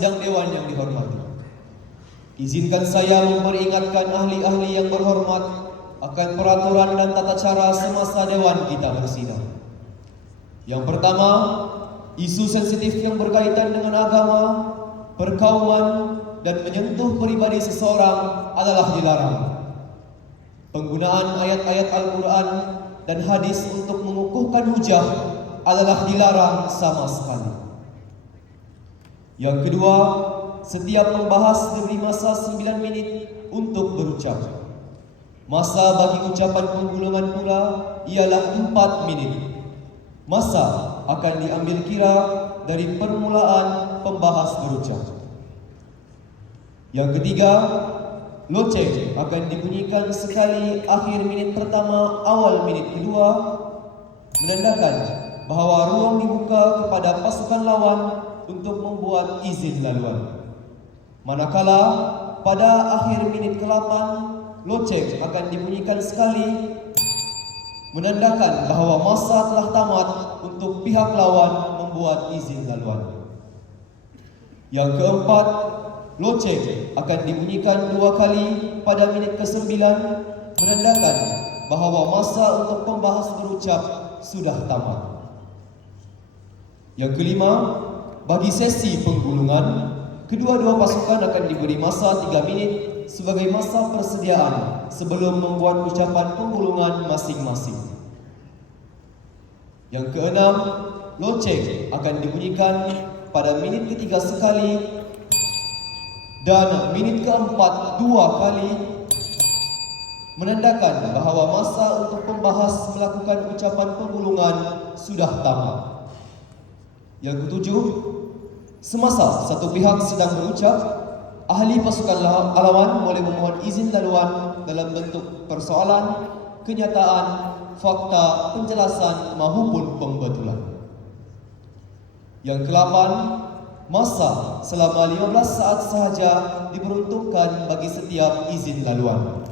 sidang dewan yang dihormati. Izinkan saya memperingatkan ahli-ahli yang berhormat akan peraturan dan tata cara semasa dewan kita bersidang. Yang pertama, isu sensitif yang berkaitan dengan agama, perkauman, dan menyentuh pribadi seseorang adalah dilarang. Penggunaan ayat-ayat Al-Quran dan hadis untuk mengukuhkan hujah adalah dilarang sama sekali. Yang kedua, setiap pembahas diberi masa 9 menit untuk berucap. Masa bagi ucapan penggulungan pula ialah 4 menit. Masa akan diambil kira dari permulaan pembahas berucap. Yang ketiga, loceng akan dibunyikan sekali akhir minit pertama, awal minit kedua, menandakan bahawa ruang dibuka kepada pasukan lawan untuk membuat izin laluan. Manakala pada akhir minit ke-8, loceng akan dibunyikan sekali, menandakan bahawa masa telah tamat untuk pihak lawan membuat izin laluan. Yang keempat, loceng akan dibunyikan 2 kali pada minit ke-9, menandakan bahawa masa untuk pembahas berucap sudah tamat. Yang kelima, bagi sesi penggulungan, kedua-dua pasukan akan diberi masa 3 minit sebagai masa persediaan sebelum membuat ucapan penggulungan masing-masing. Yang keenam, loceng akan dibunyikan pada minit ketiga sekali dan minit keempat 2 kali, menandakan bahawa masa untuk pembahas melakukan ucapan penggulungan sudah tamat. Yang ketujuh, semasa satu pihak sedang berucap, ahli pasukan lawan boleh memohon izin laluan dalam bentuk persoalan, kenyataan, fakta, penjelasan maupun pembetulan. Yang ke-8, masa selama 15 saat sahaja diperuntukkan bagi setiap izin laluan.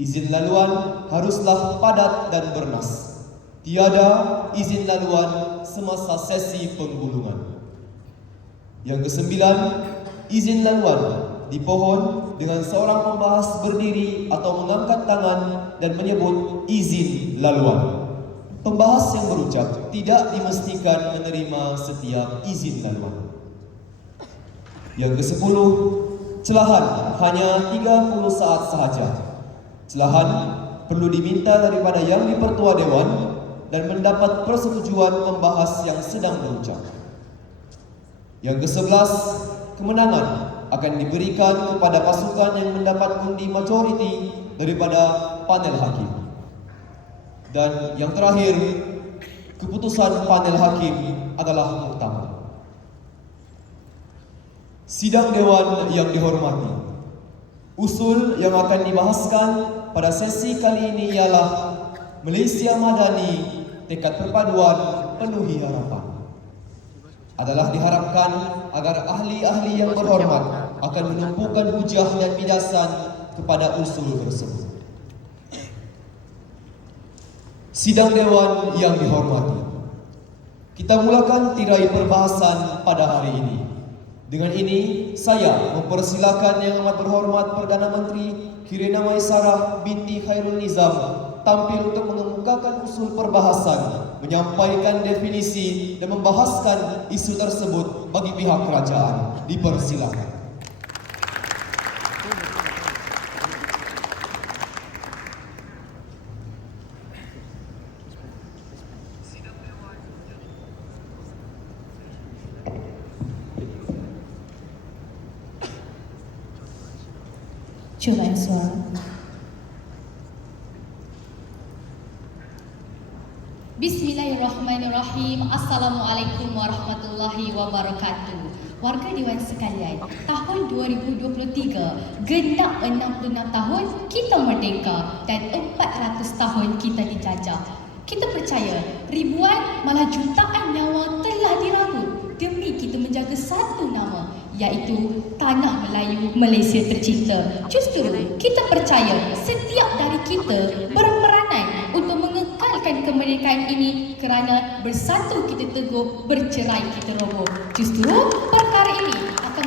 Izin laluan haruslah padat dan bernas. Tiada izin laluan semasa sesi penggulungan. Yang ke-9, izin laluan dipohon dengan seorang pembahas berdiri atau mengangkat tangan dan menyebut izin laluan. Pembahas yang berucap tidak dimestikan menerima setiap izin laluan. Yang ke-10, celahan hanya 30 saat sahaja. Celahan perlu diminta daripada yang dipertua dewan dan mendapat persetujuan pembahas yang sedang berucap. Yang ke-11, kemenangan akan diberikan kepada pasukan yang mendapat undi majoriti daripada panel hakim. Dan yang terakhir, keputusan panel hakim adalah muktamar. Sidang dewan yang dihormati, usul yang akan dibahaskan pada sesi kali ini ialah Malaysia Madani, tekad perpaduan, penuhi harapan. Adalah diharapkan agar ahli-ahli yang berhormat akan menumpukan hujah dan bidasan kepada usul tersebut. Sidang dewan yang dihormati, kita mulakan tirai perbahasan pada hari ini. Dengan ini, saya mempersilakan Yang Amat Berhormat Perdana Menteri Kirina Maisarah binti Khairul Nizam tampil untuk mengemukakan usul perbahasan, menyampaikan definisi dan membahaskan isu tersebut bagi pihak kerajaan. Dipersilakan. Curahan suara. Bismillahirrahmanirrahim. Assalamualaikum warahmatullahi wabarakatuh. Warga Dewan sekalian, tahun 2023 genap 66 tahun kita merdeka dan 400 tahun kita dijajah. Kita percaya ribuan malah jutaan nyawa telah dirabut demi kita menjaga satu nama, iaitu Tanah Melayu Malaysia Tercinta. Justru kita percaya setiap dari kita berperanan untuk mengekalkan kemerdekaan ini, kerana bersatu kita teguh, bercerai kita roboh. Justru perkara ini akan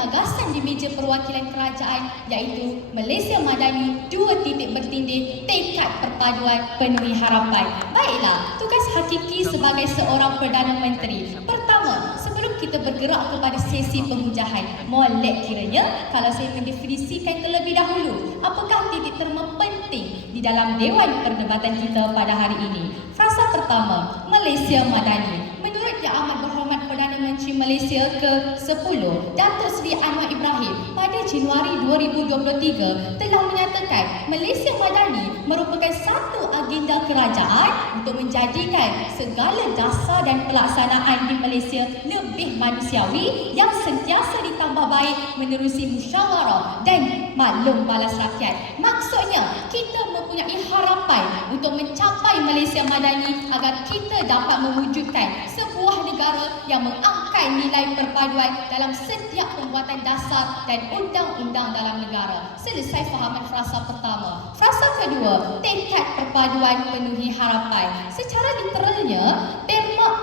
gagasan di meja perwakilan kerajaan iaitu Malaysia Madani 2 titik bertindih tekad perpaduan penuhi harapan. Baiklah, tugas hakiki sebagai seorang Perdana Menteri. Pertama, sebelum kita bergerak kepada sesi penghujahan, molek kiranya kalau saya mendefinisikan terlebih dahulu apakah titik terma penting di dalam Dewan Perdebatan kita pada hari ini. Frasa pertama, Malaysia Madani. Menurut Yang Amat Berhormat Perdana Menteri Malaysia ke-10, Datuk Seri Anwar Ibrahim pada Januari 2023 telah menyatakan Malaysia Madani merupakan satu agenda kerajaan untuk menjadikan segala dasar dan pelaksanaan di Malaysia lebih manusiawi yang sentiasa ditambah baik menerusi musyawarah dan maklum balas rakyat. Maksudnya, kita mempunyai harapan untuk mencapai Malaysia Madani agar kita dapat mewujudkan sebuah negara yang mengangkat nilai perpaduan dalam setiap pembuatan dasar dan undang-undang dalam negara. Selesai fahaman frasa pertama. Frasa kedua, tekad perpaduan penuhi harapan. Secara literalnya,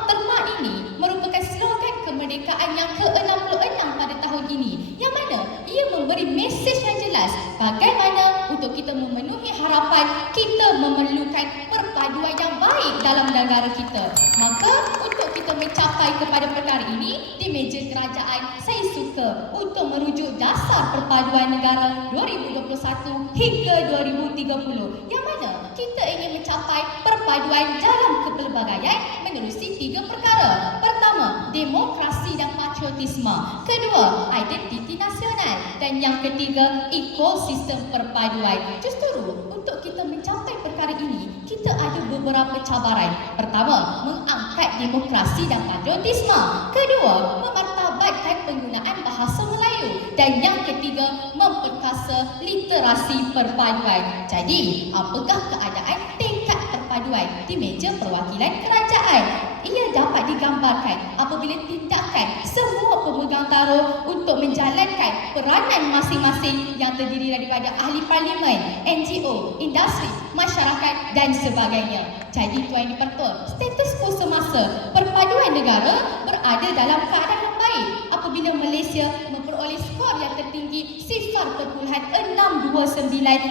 terma ini merupakan slogan kemerdekaan yang ke-66 pada tahun ini, yang mana ia memberi mesej yang jelas bagaimana untuk kita memenuhi harapan kita memerlukan perpaduan yang baik dalam negara kita. Maka untuk kita mencapai kepada perkara ini di meja kerajaan, saya suka untuk merujuk dasar perpaduan negara 2021 hingga 2030, yang mana kita ingin mencapai perpaduan dalam kepelbagaian menerusi 3 perkara. Pertama, demokrasi dan patriotisme. Kedua, identiti nasional. Dan yang ketiga, ekosistem perpaduan. Justru untuk kita mencapai perkara ini, kita ada beberapa cabaran. Pertama, mengangkat demokrasi dan patriotisme. Kedua, memartabatkan penggunaan bahasa Melayu. Dan yang ketiga, memperkasa literasi perpaduan. Jadi, apakah keadaan tingkat perpaduan di meja perwakilan kerajaan? Ia dapat digambarkan apabila tindakan semua pemegang taruh untuk menjalankan peranan masing-masing yang terdiri daripada ahli parlimen, NGO, industri, masyarakat dan sebagainya. Jadi Tuan Dipertua, status quo semasa perpaduan negara berada dalam keadaan yang baik apabila Malaysia memperoleh skor yang tertinggi 0.629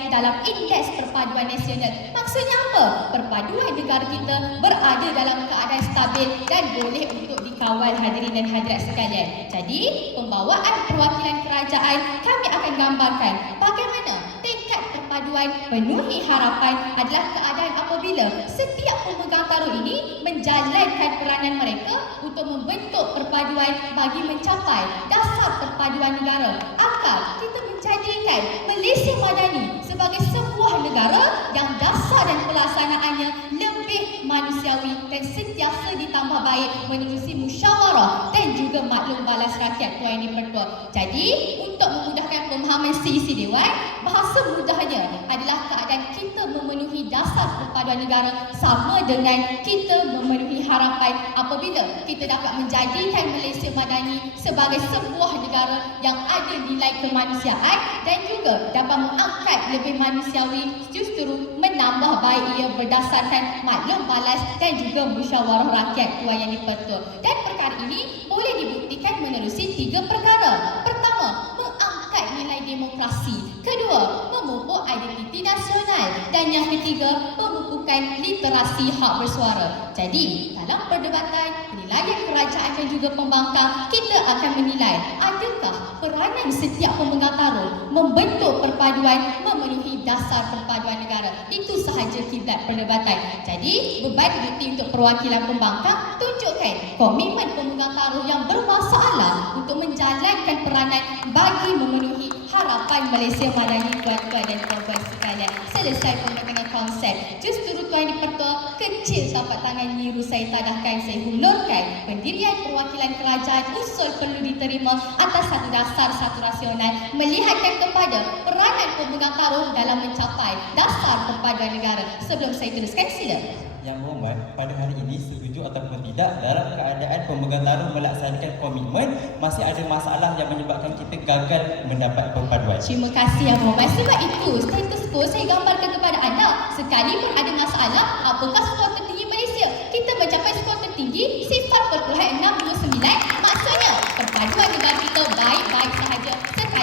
dalam Indeks Perpaduan Nasional. Maksudnya apa? Perpaduan negara kita berada dalam keadaan stabil dan boleh untuk dikawal hadirin dan hadirat sekalian. Jadi, pembawaan perwakilan kerajaan kami akan gambarkan bagaimana tekad perpaduan penuhi harapan adalah keadaan apabila setiap pemegang taruh ini menjalankan peranan mereka untuk membentuk perpaduan bagi mencapai dasar perpaduan negara agar kita menjadikan Malaysia Madani sebagai sebuah negara yang dasar dan pelaksanaannya lebih manusiawi dan sentiasa ditambah baik menerusi musyawarah dan juga maklum balas rakyat Tuan Dipertua. Jadi, untuk memudahkan pemahaman seisi Dewan, bahasa mudahnya adalah keadaan kita memenuhi dasar perpaduan negara sama dengan kita memenuhi harapan apabila kita dapat menjadikan Malaysia Madani sebagai sebuah negara yang ada nilai kemanusiaan dan juga dapat mengangkat lebih manusiawi, justru menambah baik ia berdasarkan maklum balas dan juga musyawarah rakyat Tuan Yang Dipertua. Dan perkara ini boleh dibuktikan menerusi 3 perkara. Pertama, mengangkat nilai demokrasi. Kedua, memupuk identiti nasional. Dan yang ketiga, pemupukan literasi hak bersuara. Jadi, dalam perdebatan, penilaian kerajaan dan juga pembangkang, kita akan menilai adakah peranan setiap pemegang taruh membentuk perpaduan memenuhi dasar perpaduan negara. Itu sahaja kiblat perdebatan. Jadi, beban duty untuk perwakilan pembangkang tunjukkan komitmen pemegang taruh yang bermasalah untuk menjalankan peranan bagi memenuhi harapan Malaysia Madani tuan-tuan dan puan-puan sekalian. Selesai pembentangan konsep. Justru Tuan Dipertua, kecil tapak tangan nyiru saya tadahkan, saya hulurkan pendirian perwakilan kerajaan usul perlu diterima atas satu dasar, satu rasional, melihatkan kepada peranan pemegang taruh dalam mencapai dasar perpaduan negara. Sebelum saya teruskan, sila. Yang Berhormat, pada hari ini setuju ataupun tidak dalam keadaan pemegang taruh melaksanakan komitmen, masih ada masalah yang menyebabkan kita gagal mendapat perpaduan. Terima kasih Yang Berhormat. Sebab itu, status quo saya gambarkan kepada anda. Sekalipun ada masalah, apakah skor tertinggi Malaysia? Kita mencapai skor tertinggi 0.629. Maksudnya, perpaduan negara kita baik-baik sahaja.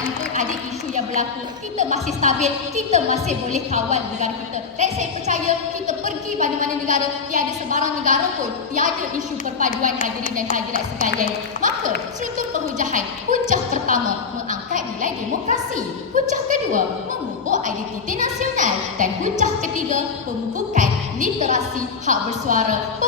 sekalipun ada isu yang berlaku, kita masih stabil, kita masih boleh kawal negara kita. Dan saya percaya kita pergi mana-mana negara, tiada sebarang negara pun tiada isu perpaduan hadirin dan hadirat sekalian. Maka struktur penghujah hujah pertama mengangkat nilai demokrasi, hujah kedua memupuk identiti nasional, dan hujah ketiga pembukaan literasi hak bersuara.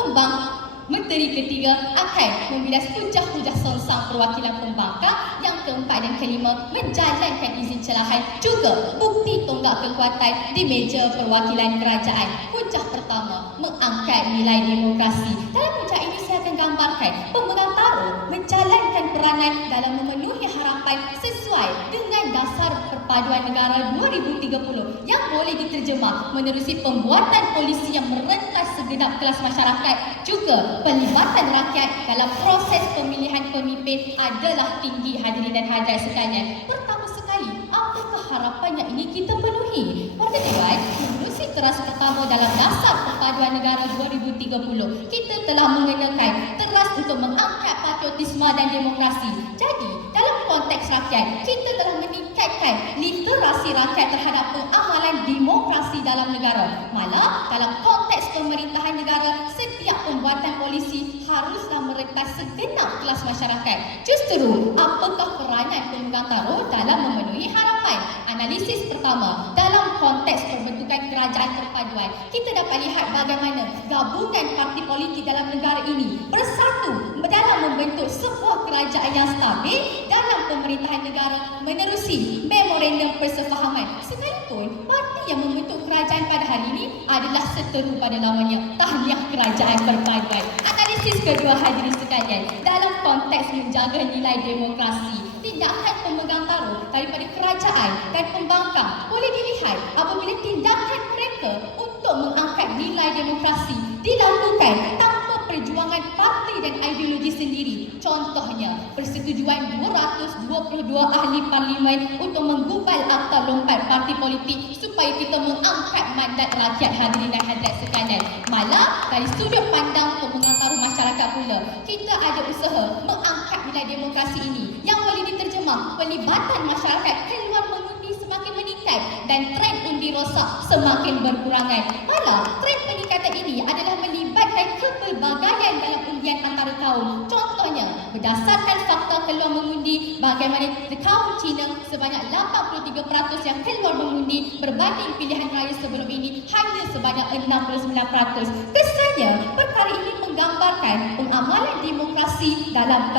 Menteri ketiga akan membilas hujah-hujah songsang perwakilan pembangkang. Yang keempat dan kelima menjalankan izin celahan, juga bukti tonggak kekuatan di meja perwakilan kerajaan. Hujah pertama mengangkat nilai demokrasi. Dalam hujah ini saya akan gambarkan pemegang taruh menjalankan peranan dalam memenuhi harapan sesuai dengan dasar perpaduan negara 2030 yang boleh diterjemah menerusi pembuatan polisi yang merentas segenap kelas masyarakat. Juga pelibatan rakyat dalam proses pemilihan pemimpin adalah tinggi, hadirin dan hadirat sekalian. Pertama sekali, apakah harapan yang ini kita penuhi? Warga Dewan, menerusi teras pertama dalam dasar perpaduan negara 2030, kita telah mengenakan teras untuk mengangkat patriotisme dan demokrasi. Jadi, dalam konteks rakyat, kita telah meningkatkan literasi rakyat terhadap pengamalan demokrasi dalam negara. Malah, dalam konteks pemerintahan negara, setiap pembuatan polisi haruslah merentas segenap kelas masyarakat. Justru, apakah peranan pemegang taruh dalam memenuhi harapan? Analisis pertama, dalam konteks pembentukan kerajaan perpaduan, kita dapat lihat bagaimana gabungan parti politik dalam negara ini bersatu dalam membentuk sebuah kerajaan yang stabil dalam pemerintahan negara menerusi memorandum persefahaman. Sekalipun parti yang membentuk kerajaan pada hari ini adalah seteru pada namanya, tahniah kerajaan perpaduan. Analisis kedua, hadirin sekalian, dalam konteks menjaga nilai demokrasi, tindakan pemegang taruh daripada kerajaan dan pembangkang boleh dilihat apabila tindakan mereka untuk mengangkat nilai demokrasi dilakukan tanpa perjuangan parti dan ideologi sendiri. Contohnya, persetujuan 222 ahli parlimen untuk menggubal akta lompat parti politik supaya kita mengangkat mandat rakyat, hadirin dan hadirat sekalian. Malah, dari sudut pandang pemegang taruh masyarakat pula, kita ada usaha mengangkat nilai demokrasi ini yang boleh diterjemah pelibatan masyarakat keluar mengundi semakin meningkat dan tren undi rosak semakin berkurangan. Malah, tren peningkatan ini adalah melibatkan kepelbagaian dalam undian antara kaum. Contohnya, berdasarkan fakta keluar mengundi, bagaimana kaum Cina sebanyak 83% yang keluar mengundi berbanding pilihan raya sebelum ini hanya sebanyak 69%. Kesannya, perkara ini menggambarkan pengamalan demokrasi dalam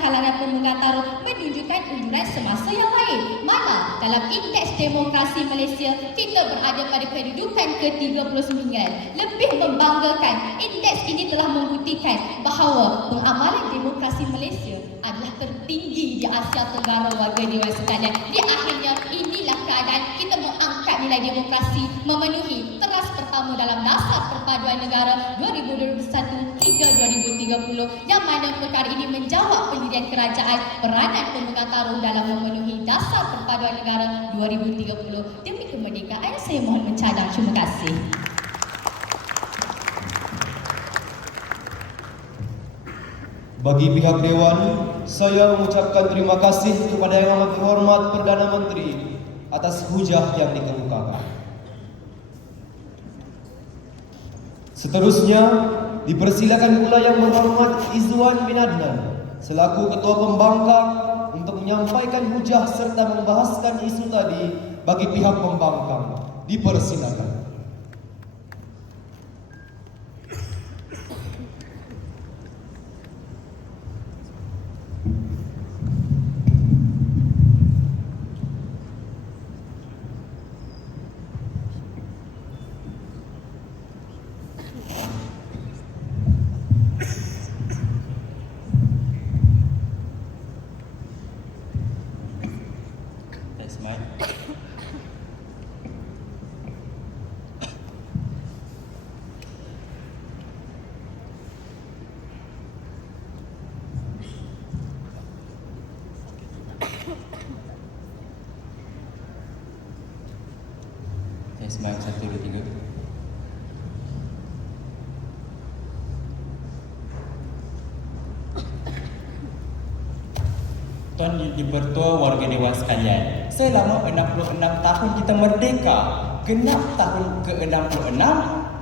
kalangan pemegang taruh menunjukkan unjuran semasa yang lain. Malah, dalam indeks demokrasi Malaysia, kita berada pada kedudukan ke-39. Lebih membanggakan, indeks ini telah membuktikan bahawa pengamalan demokrasi Malaysia adalah tertinggi di Asia Tenggara, warga dewan sekalian. Di akhirnya, inilah keadaan kita mengangkat nilai demokrasi memenuhi teras pertama dalam dasar perpaduan negara 2021 hingga 2030, yang mana perkara ini menjawab pendirian kerajaan, peranan pemegang taruh dalam memenuhi dasar perpaduan negara 2030 demi kemerdekaan. Saya mohon mencadang. Terima kasih. Bagi pihak Dewan, saya mengucapkan terima kasih kepada Yang Amat Berhormat Perdana Menteri atas hujah yang dikemukakan. Seterusnya, dipersilakan pula Yang Berhormat Izzuan bin Adnan selaku Ketua Pembangkang untuk menyampaikan hujah serta membahaskan isu tadi bagi pihak pembangkang. Dipersilakan. That's mine. That's mine. 1, 2, 3. Tuan Dipertua, warga Dewan sekalian, selama 66 tahun kita merdeka, genap tahun ke-66,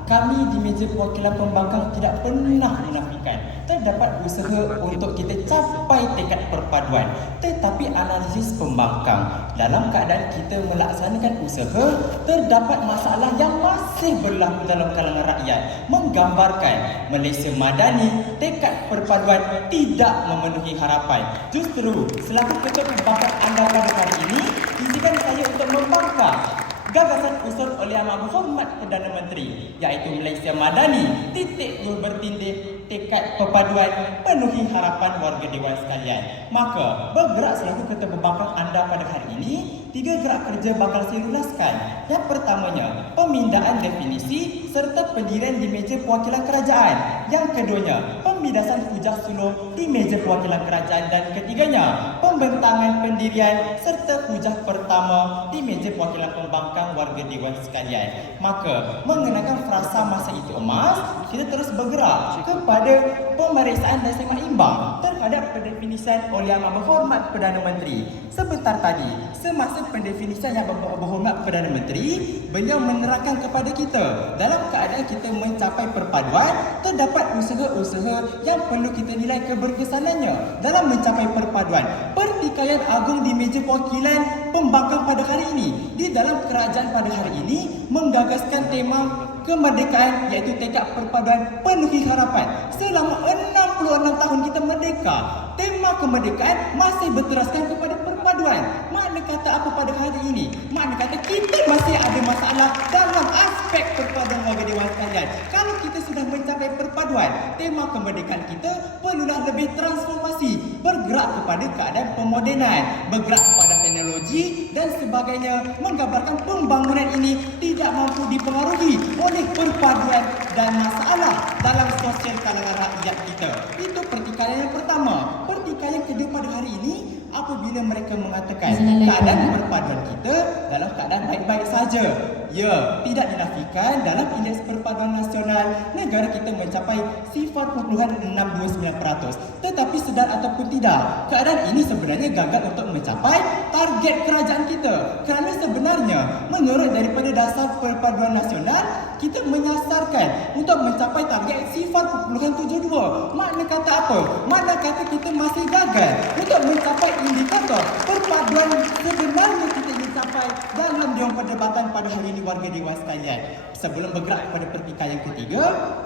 kami di meja perwakilan pembangkang tidak pernah menafikan terdapat usaha untuk kita capai tekad perpaduan. Tetapi analisis pembangkang, dalam keadaan kita melaksanakan usaha, terdapat masalah yang masih berlaku dalam kalangan rakyat, menggambarkan Malaysia Madani tekad perpaduan tidak memenuhi harapan. Justru selaku ketua pembangkang anda pada hari ini, izinkan saya untuk membangkang gagasan usul oleh Amat Berhormat Perdana Menteri, iaitu Malaysia Madani _2 bertindih tekad perpaduan penuhi harapan warga Dewan sekalian. Maka bergerak selaku ketua pembangkang anda pada hari ini, 3 gerak kerja bakal saya lulaskan. Yang pertamanya, pemindaan definisi serta pendirian di meja perwakilan kerajaan. Yang keduanya, pembidasan hujah suluh di meja perwakilan kerajaan. Dan ketiganya, pembentangan pendirian serta hujah pertama di meja perwakilan pembangkang warga Dewan sekalian. Maka mengenakan frasa masa itu emas, kita terus bergerak kepada pemeriksaan dan seimbang terhadap pendefinisian oleh Amat Berhormat Perdana Menteri. Sebentar tadi, semasa pendefinisian yang berhormat Perdana Menteri, beliau menerangkan kepada kita dalam keadaan kita mencapai perpaduan, terdapat usaha-usaha yang perlu kita nilai keberkesanannya dalam mencapai perpaduan. Pertikaian agung di meja perwakilan pembangkang pada hari ini, di dalam kerajaan pada hari ini, menggagaskan tema kemerdekaan, iaitu tekad perpaduan penuhi harapan. Selama 66 tahun kita merdeka, tema kemerdekaan masih berteraskan kepada perpaduan. Makna kata apa pada hari ini? Makna kata kita masih ada masalah dalam aspek perpaduan warga Dewan sekalian. Kalau kita sudah mencapai perpaduan, tema kemerdekaan kita perlulah lebih transformasi, bergerak kepada keadaan pemodenan, bergerak kepada teknologi dan sebagainya, menggambarkan pembangunan ini tidak mampu dipengaruhi oleh perpaduan dan masalah dalam sosial kalangan rakyat kita. Itu pertikaian yang pertama. Pertikaian kedua pada hari ini, apabila mereka mengatakan keadaan perpaduan kita dalam keadaan baik-baik saja. Ya, tidak dinafikan dalam indeks perpaduan nasional negara kita mencapai 0.629%. Tetapi sedar ataupun tidak, keadaan ini sebenarnya gagal untuk mencapai target kerajaan kita. Kerana sebenarnya menurut daripada dasar perpaduan nasional, kita menyasarkan untuk mencapai target 0.72. Makna kata apa? Makna kata kita masih gagal untuk mencapai indikator perpaduan sebenarnya kita ingin capai dalam Dewan Perdebatan pada hari ini warga Dewan sekalian. Sebelum bergerak kepada pertikaian ketiga,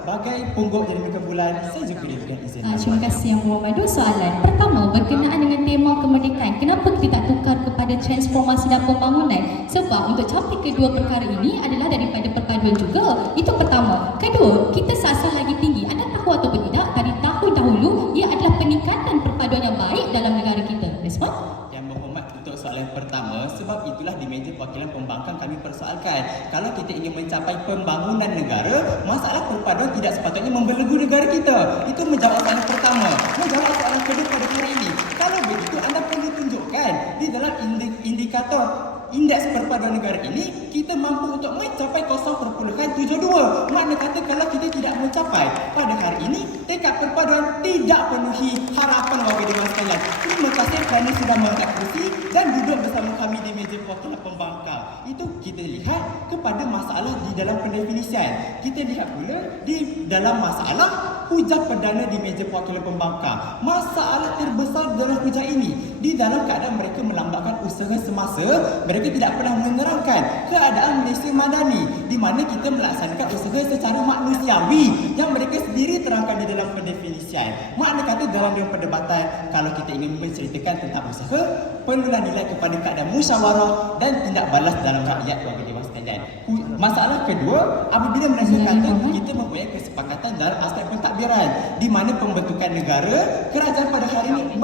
bagai pungguk jadi bulan, saya juga diberikan izin. Terima kasih Yang Muhammadu. Soalan pertama berkenaan dengan tema kemerdekaan. Kenapa kita tak tukar kepada transformasi dan pembangunan? Sebab untuk capai kedua perkara ini adalah daripada perpaduan juga. Itu pertama. Kedua, kita sasar lagi tinggi. Anda tahu ataupun tidak, dari tahun dahulu ia adalah peningkatan perpaduan yang baik dalam negara kita. Respon? Yang berhormat, untuk soalan pertama, sebab itulah di meja perwakilan pembangkang kami persoalkan, kalau kita ingin mencapai pembangunan negara, masalah perpaduan tidak sepatutnya membelenggu negara kita. Itu menjawab soalan pertama. Menjawab soalan kedua pada hari ini, kalau begitu anda perlu tunjukkan di dalam indikator indeks perpaduan negara ini, kita mampu untuk mencapai 0.72. Makna kata kalau kita tidak mencapai pada hari ini, tekad perpaduan tidak penuhi harapan warga Dewan sekalian. Terima kasih kerana sudah mengangkat kursi dan duduk bersama kami di meja perwakilan pembangkang. Itu kita lihat kepada masalah di dalam pendefinisian. Kita lihat pula di dalam masalah hujah perdana di meja perwakilan pembangkang. Masalah terbesar dalam hujah ini, di dalam keadaan mereka melambatkan usaha semasa, mereka tidak pernah menerangkan keadaan Malaysia Madani, di mana kita melaksanakan usaha secara manusiawi yang mereka sendiri terangkan di dalam pendefinisian. Makna kata dalam Dewan Perdebatan, kalau kita ingin menceritakan tentang usaha, perlulah nilai kepada keadaan musyawarah dan tindak balas dalam rakyat warga Dewan sekalian. Masalah kedua, apabila mereka kata kita mempunyai kesepakatan dalam aspek pentadbiran, di mana pembentukan negara, kerajaan pada hari ini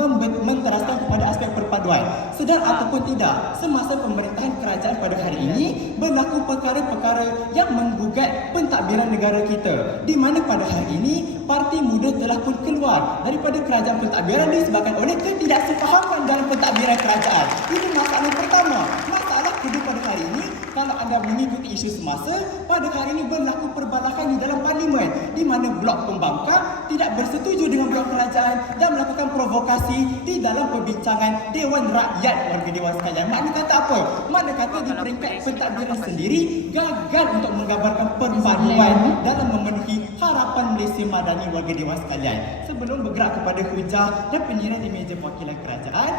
menteraskan kepada aspek perpaduan. Sedar ataupun tidak, semasa pemerintahan kerajaan pada hari ini berlaku perkara-perkara yang menggugat pentadbiran negara kita, di mana pada hari ini Parti Muda telah pun keluar daripada kerajaan pentadbiran disebabkan oleh ketidaksefahaman dalam pentadbiran kerajaan. Ini masalah pertama. Masalah kedua pada hari ini, kalau anda mengikuti isu semasa, pada hari ini berlaku perbalakan di dalam parlimen, di mana blok pembangkang tidak bersetuju dengan blok kerajaan dan melakukan provokasi di dalam perbincangan Dewan Rakyat warga dewan sekalian. Makna kata apa? Makna kata di peringkat pentadbiran sendiri gagal untuk menggambarkan perpaduan dalam memenuhi harapan Malaysia Madani warga dewan sekalian. Sebelum bergerak kepada hujah dan penyiaran di meja perwakilan kerajaan,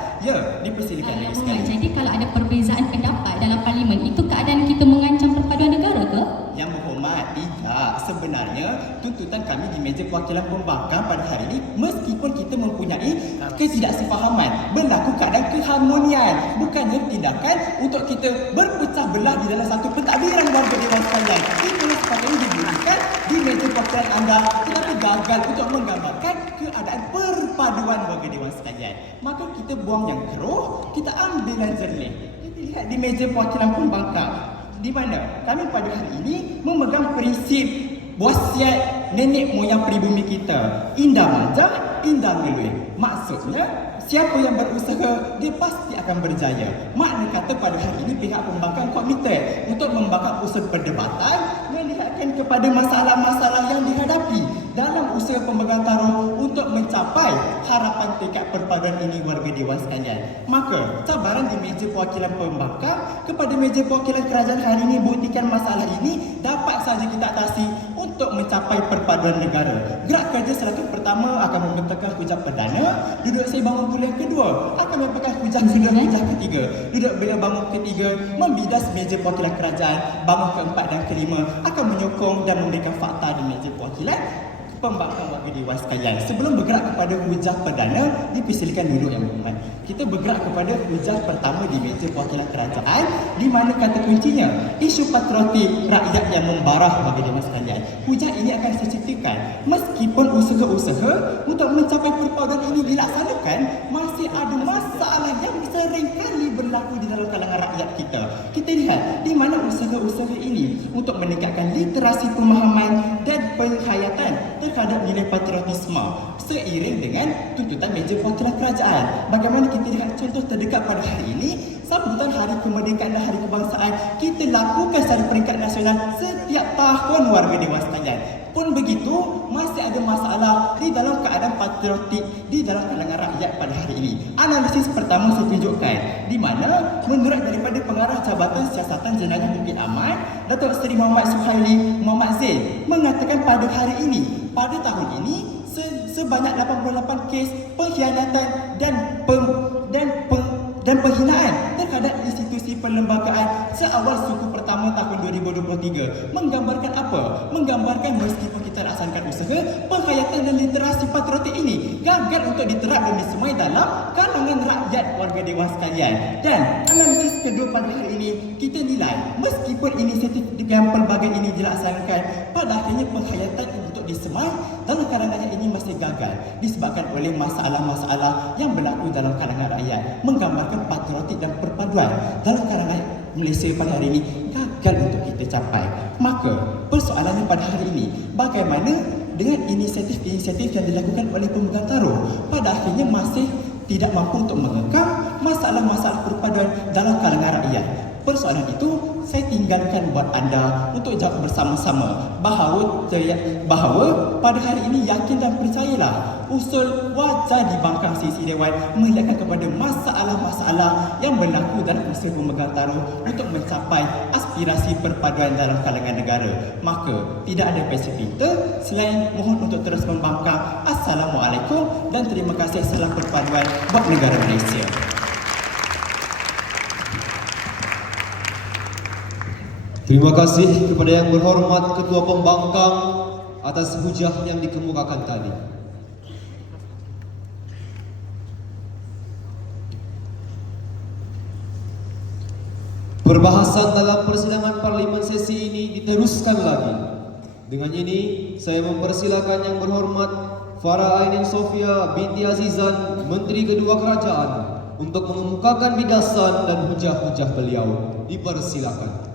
dipersilakan lagi sekali. Jadi kalau ada perbezaan pendapat dalam parlimen, itu keadaan kita mengancam perpaduan negara ke? Yang berhormat, tidak. Sebenarnya tuntutan kami di meja perwakilan pembangkang pada hari ini, meskipun kita mempunyai ketidaksefahaman, berlaku keadaan keharmonian, bukannya tindakan untuk kita berpecah belah di dalam satu pentadbiran warga dewan sekalian. Itulah sepatutnya diberikan di meja perwakilan anda, tetapi gagal untuk menggambarkan keadaan perpaduan warga dewan sekalian. Maka kita buang yang keruh, kita ambil yang jernih. Kita lihat di meja perwakilan pembangkang, di mana kami pada hari ini memegang prinsip wasiat nenek moyang pribumi kita, indah manja, indah ngelui. Maksudnya siapa yang berusaha, dia pasti akan berjaya. Makna kata pada hari ini pihak pembangkang komited untuk membakar usaha perdebatan, melihatkan kepada masalah-masalah yang dihadapi dalam usaha pemegang taruh untuk mencapai harapan tingkat perpaduan ini warga dewan sekalian. Maka cabaran di meja perwakilan pembangkang kepada meja perwakilan kerajaan hari ini, buktikan masalah ini dapat saja kita atasi untuk mencapai perpaduan negara. Gerak kerja selaku pertama akan membentangkan hujah perdana, duduk saya bangun bulan kedua akan membentangkan hujah kedua, hujah ketiga, duduk bila bangun ketiga membidas meja perwakilan kerajaan, bangun keempat dan kelima akan menyokong dan memberikan fakta di meja perwakilan pembangkang warga dewan sekalian. Sebelum bergerak kepada hujah perdana, dipersilakan duduk yang berhormat. Kita bergerak kepada hujah pertama di meja perwakilan kerajaan, di mana kata kuncinya isu patriotik rakyat yang membarah warga dewan sekalian. Hujah ini akan diceritakan meskipun usaha-usaha untuk mencapai perpaduan ini dilaksanakan, masih ada masalah yang seringkali berlaku di dalam kalangan rakyat kita. Kita lihat di mana usaha-usaha ini untuk meningkatkan literasi pemahaman dan penghayatan terhadap nilai patriotisme seiring dengan tuntutan meja perwakilan kerajaan. Bagaimana kita lihat contoh terdekat pada hari ini, sambutan Hari Kemerdekaan dan Hari Kebangsaan kita lakukan secara peringkat nasional setiap tahun warga dewan sekalian. Pun begitu, masih ada masalah di dalam keadaan patriotik di dalam kalangan rakyat pada hari ini. Analisis pertama saya tunjukkan, di mana menurut daripada pengarah Jabatan Siasatan Jenayah Bukit Aman, Datuk Seri Muhammad Suhaili Muhammad Zain, mengatakan pada hari ini, pada tahun ini, sebanyak 88 kes pengkhianatan dan penghinaan terhadap institusi perlembagaan seawal suku pertama tahun 2023. Menggambarkan apa? Menggambarkan meskipun kita laksanakan usaha, penghayatan dan literasi patriotik ini gagal untuk diterap dan disemai dalam kalangan rakyat warga dewan sekalian. Dan analisis kedua pada hari ini, kita nilai meskipun inisiatif yang pelbagai ini dilaksanakan, pada akhirnya penghayatan untuk disemai dalam kalangan ini masih gagal disebabkan oleh masalah-masalah yang berlaku dalam kalangan rakyat. Menggambarkan patriotik dan perpaduan dalam kalangan Malaysia pada hari ini gagal untuk kita capai. Maka persoalannya pada hari ini, bagaimana dengan inisiatif-inisiatif yang dilakukan oleh pemegang taruh pada akhirnya masih tidak mampu untuk mengekang masalah-masalah perpaduan dalam kalangan rakyat. Persoalan itu saya tinggalkan buat anda untuk jawab bersama-sama bahawa pada hari ini yakin dan percayalah usul wajar dibangkang sisi dewan melihatkan kepada masalah-masalah yang berlaku dalam usaha pemegang taruh untuk mencapai aspirasi perpaduan dalam kalangan negara. Maka tidak ada pasif pinta selain mohon untuk terus membangkang. Assalamualaikum dan terima kasih. Salam perpaduan buat negara Malaysia. Terima kasih kepada Yang Berhormat Ketua Pembangkang atas hujah yang dikemukakan tadi. Perbahasan dalam persidangan parlimen sesi ini diteruskan lagi. Dengan ini, saya mempersilakan Yang Berhormat Farah Ainin Sofia binti Azizan, Menteri Kedua Kerajaan, untuk mengemukakan bidasan dan hujah-hujah beliau. Dipersilakan.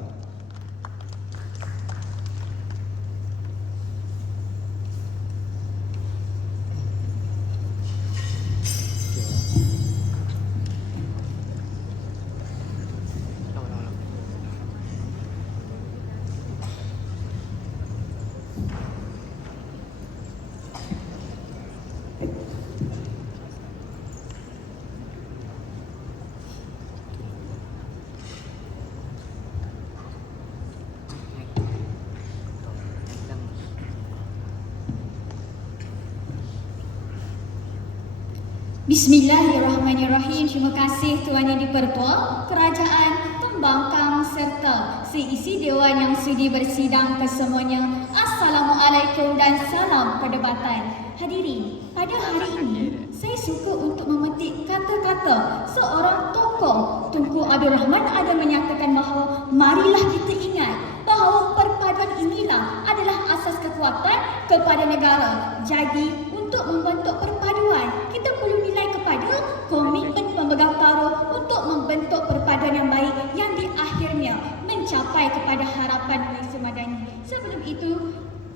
Bismillahirrahmanirrahim. Terima kasih Tuan Yang di-Pertua, Kerajaan, Pembangkang serta seisi Dewan yang sudi bersidang kesemuanya. Assalamualaikum dan salam perdebatan. Hadirin, pada hari ini saya suka untuk memetik kata-kata seorang tokoh. Tunku Abdul Rahman ada menyatakan bahawa marilah kita ingat bahawa perpaduan inilah adalah asas kekuatan kepada negara. Jadi, untuk membentuk perpaduan, kita perlu nilai kepada komitmen pemegang taruh untuk membentuk perpaduan yang baik yang di akhirnya mencapai kepada harapan Malaysia Madani. Sebelum itu,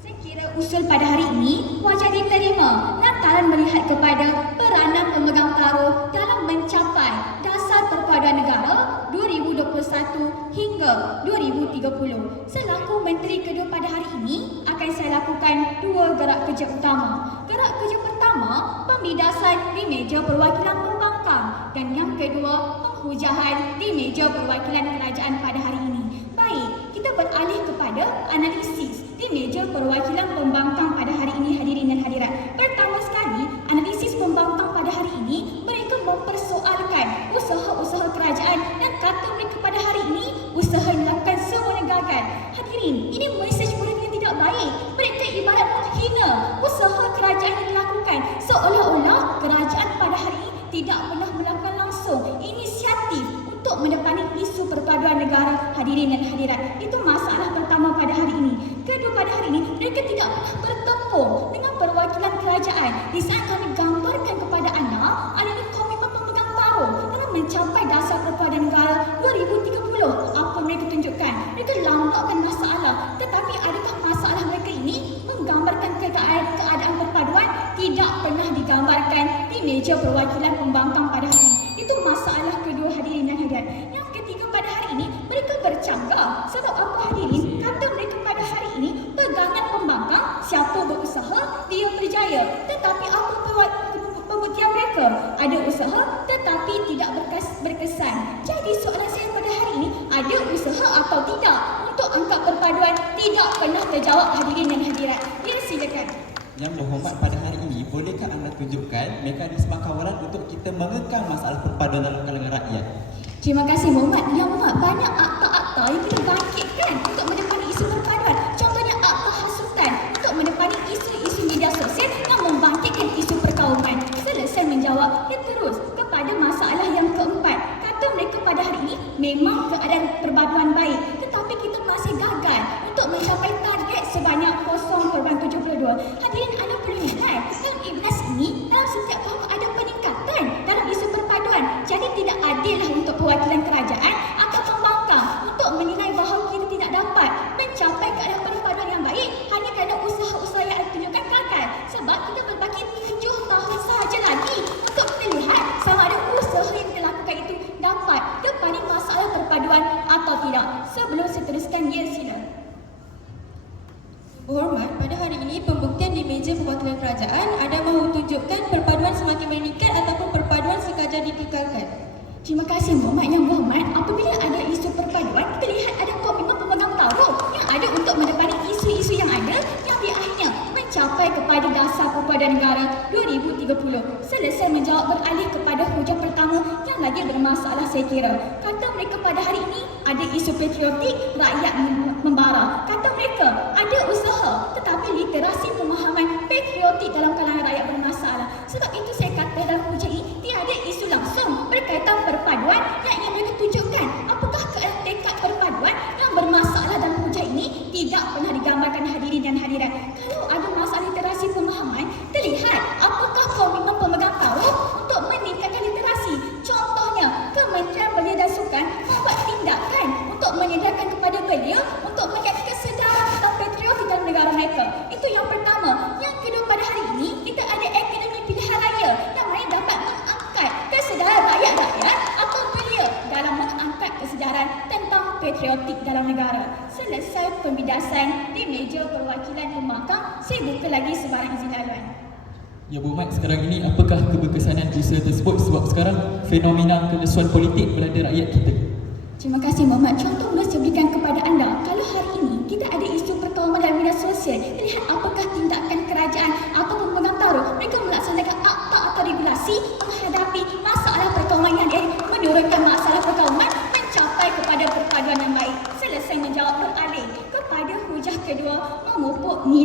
saya kira usul pada hari ini wajar diterima lantaran melihat kepada peranan pemegang taruh dalam mencapai dasar perpaduan negara 2021 hingga 2030. Selaku Menteri Kedua pada hari ini, akan saya lakukan dua gerak kerja utama. Gerak kerja pertama, pembidasan di meja perwakilan pembangkang, dan yang kedua, penghujahan di meja perwakilan kerajaan pada hari ini. Baik, kita beralih kepada analisis di meja perwakilan pembangkang pada hari ini, hadirin dan hadirat. Pertama sekali, analisis pembangkang pada hari ini, mereka mempersoalkan usaha-usaha kerajaan dan kata mereka pada hari ini, usaha yang dilakukan semuanya gagal. Hadirin, ini mesej mereka yang tidak baik. Mereka ibarat menghina usaha kerajaan yang dilakukan, seolah-olah kerajaan pada hari ini tidak pernah melakukan langsung inisiatif untuk mendepani isu perpaduan negara. Hadirin dan hadirat, itu masalah pertama pada hari ini. Kedua, pada hari ini mereka tidak pernah bertempur dengan perwakilan kerajaan. Di saat kami gambarkan kepada anda adalah komitmen pemegang taruh dalam mencapai dasar perpaduan negara 2030. Apa mereka tunjukkan? Mereka lambakkan masalah, tetapi adakah masalah mereka ini menggambarkan keadaan perpaduan? Tidak pernah digambarkan di meja perwakilan pembangkang pada hari ini. Itu masalah kedua, hadirin dan hadirat. Yang ketiga, pada hari ini mereka bercanggah. Sebab apa, hadirin? Kata mereka pada hari ini, pegangan pembangkang, siapa berusaha dia berjaya. Tetapi apa pembuktian mereka? Ada usaha tetapi tidak berkesan. Jadi soalan saya pada hari ini, ada usaha atau tidak untuk angkat perpaduan? Tidak pernah terjawab, hadirin dan hadirat. Ya, silakan. Yang berhormat, pada hari ini, bolehkah anda tunjukkan mekanisme kawalan untuk kita mengekang masalah perpaduan dalam kalangan rakyat? Terima kasih Muhammad. Yang Muhammad, banyak akta-akta yang kita bangkitkan untuk mendepani isu perpaduan. Contohnya akta hasutan untuk mendepani isu-isu media sosial yang membangkitkan isu perkauman. Selesai menjawab, dia terus kepada masalah yang keempat. Kata mereka pada hari ini, memang keadaan perpaduan baik, tetapi kita masih gagal untuk mencapai target sebanyak 0.72. Hadirin, anda perlu ingat, dalam Ibnas ini, dalam setiap tahun ada peningkatan dalam isu perpaduan. Jadi tidak adillah untuk perwakilan kerajaan atau pembangkang untuk menilai bahawa kita tidak dapat mencapai keadaan perpaduan yang baik hanya kerana usaha-usaha yang ditunjukkan gagal. Sebab kita berbaki 7 tahun sahaja lagi untuk kita lihat sama ada usaha yang kita lakukan itu dapat depani masalah perpaduan atau tidak. Sebelum saya teruskan, ya sila. Berhormat, pada hari ini pembuktian di meja perwakilan kerajaan ada mahu tunjukkan perpaduan semakin meningkat ataupun perpaduan sekadar dikekalkan. Terima kasih Muhammad. Yang berhormat, apabila ada isu perpaduan, kita lihat ada komitmen pemegang taruh yang ada untuk mendepani isu-isu yang ada yang di akhirnya mencapai kepada dasar perpaduan negara 2030. Selesai menjawab, beralih kepada hujah pertama yang lagi bermasalah saya kira. Kata mereka pada hari ini ada isu patriotik, rakyat membara. Kata mereka ada usaha tetapi literasi pemahaman patriotik dalam kalangan rakyat bermasalah. Sebab itu saya kata dalam hujah ini tiada isu langsung berkaitan perpaduan yang ingin mereka tunjukkan. Apakah keadaan tekad perpaduan yang bermasalah dalam hujah ini tidak pernah digambarkan, hadirin dan hadirat. Kalau ada masalah literasi pemahaman, terlihat apakah komitmen pemegang taruh untuk meningkatkan literasi. Contohnya, Kementerian Belia dan Sukan membuat tindakan untuk menyedarkan kepada belia untuk melihat kesedaran tentang patriotik dalam negara mereka. Itu yang pertama. Yang kedua, pada hari ini kita ada Akademi Pilihan Raya yang mana dapat mengangkat kesedaran rakyat-rakyat atau belia dalam mengangkat kesedaran tentang patriotik dalam negara. Selesai pembidasan di meja perwakilan pembangkang, saya buka lagi sebarang izin laluan. Ya Berhormat, sekarang ini apakah keberkesanan usaha tersebut sebab sekarang fenomena kelesuan politik melanda rakyat kita? Terima kasih Muhammad. Contoh boleh saya berikan kepada anda. Kalau hari ini kita ada isu perkauman dalam media sosial, lihat apakah tindakan kerajaan atau pemegang taruh mereka melaksanakan akta atau regulasi menghadapi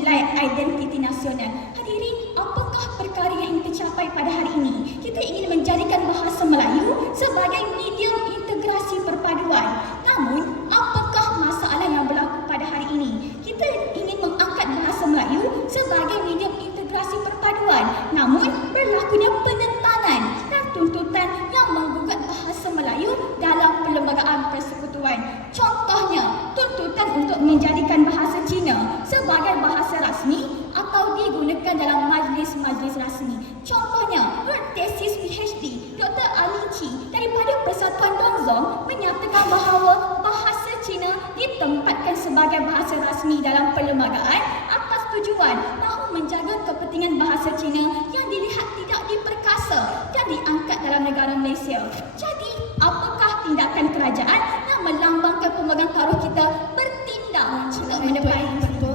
nilai identiti nasional. Hadirin, apakah perkara yang ingin tercapai pada hari ini? Kita ingin menjadikan bahasa Melayu sebagai medium integrasi perpaduan. Namun, apakah masalah yang berlaku pada hari ini? Kita ingin mengangkat bahasa Melayu sebagai medium integrasi perpaduan. Namun, berlakunya penentangan dan tuntutan yang menggugat bahasa Melayu dalam perlembagaan persekutuan. Contohnya, tuntutan untuk menjadikan bahasa Cina sebagai bahasa rasmi atau digunakan dalam majlis-majlis rasmi. Contohnya, tesis PhD Dr. Ali Chi daripada Persatuan Dongzong menyatakan bahawa bahasa Cina ditempatkan sebagai bahasa rasmi dalam perlembagaan atas tujuan mahu menjaga kepentingan bahasa Cina yang dilihat tidak diperkasa dan diangkat dalam negara Malaysia. Jadi, apakah tindakan kerajaan yang melambangkan pemegang taruh kita bertindak untuk menepani itu?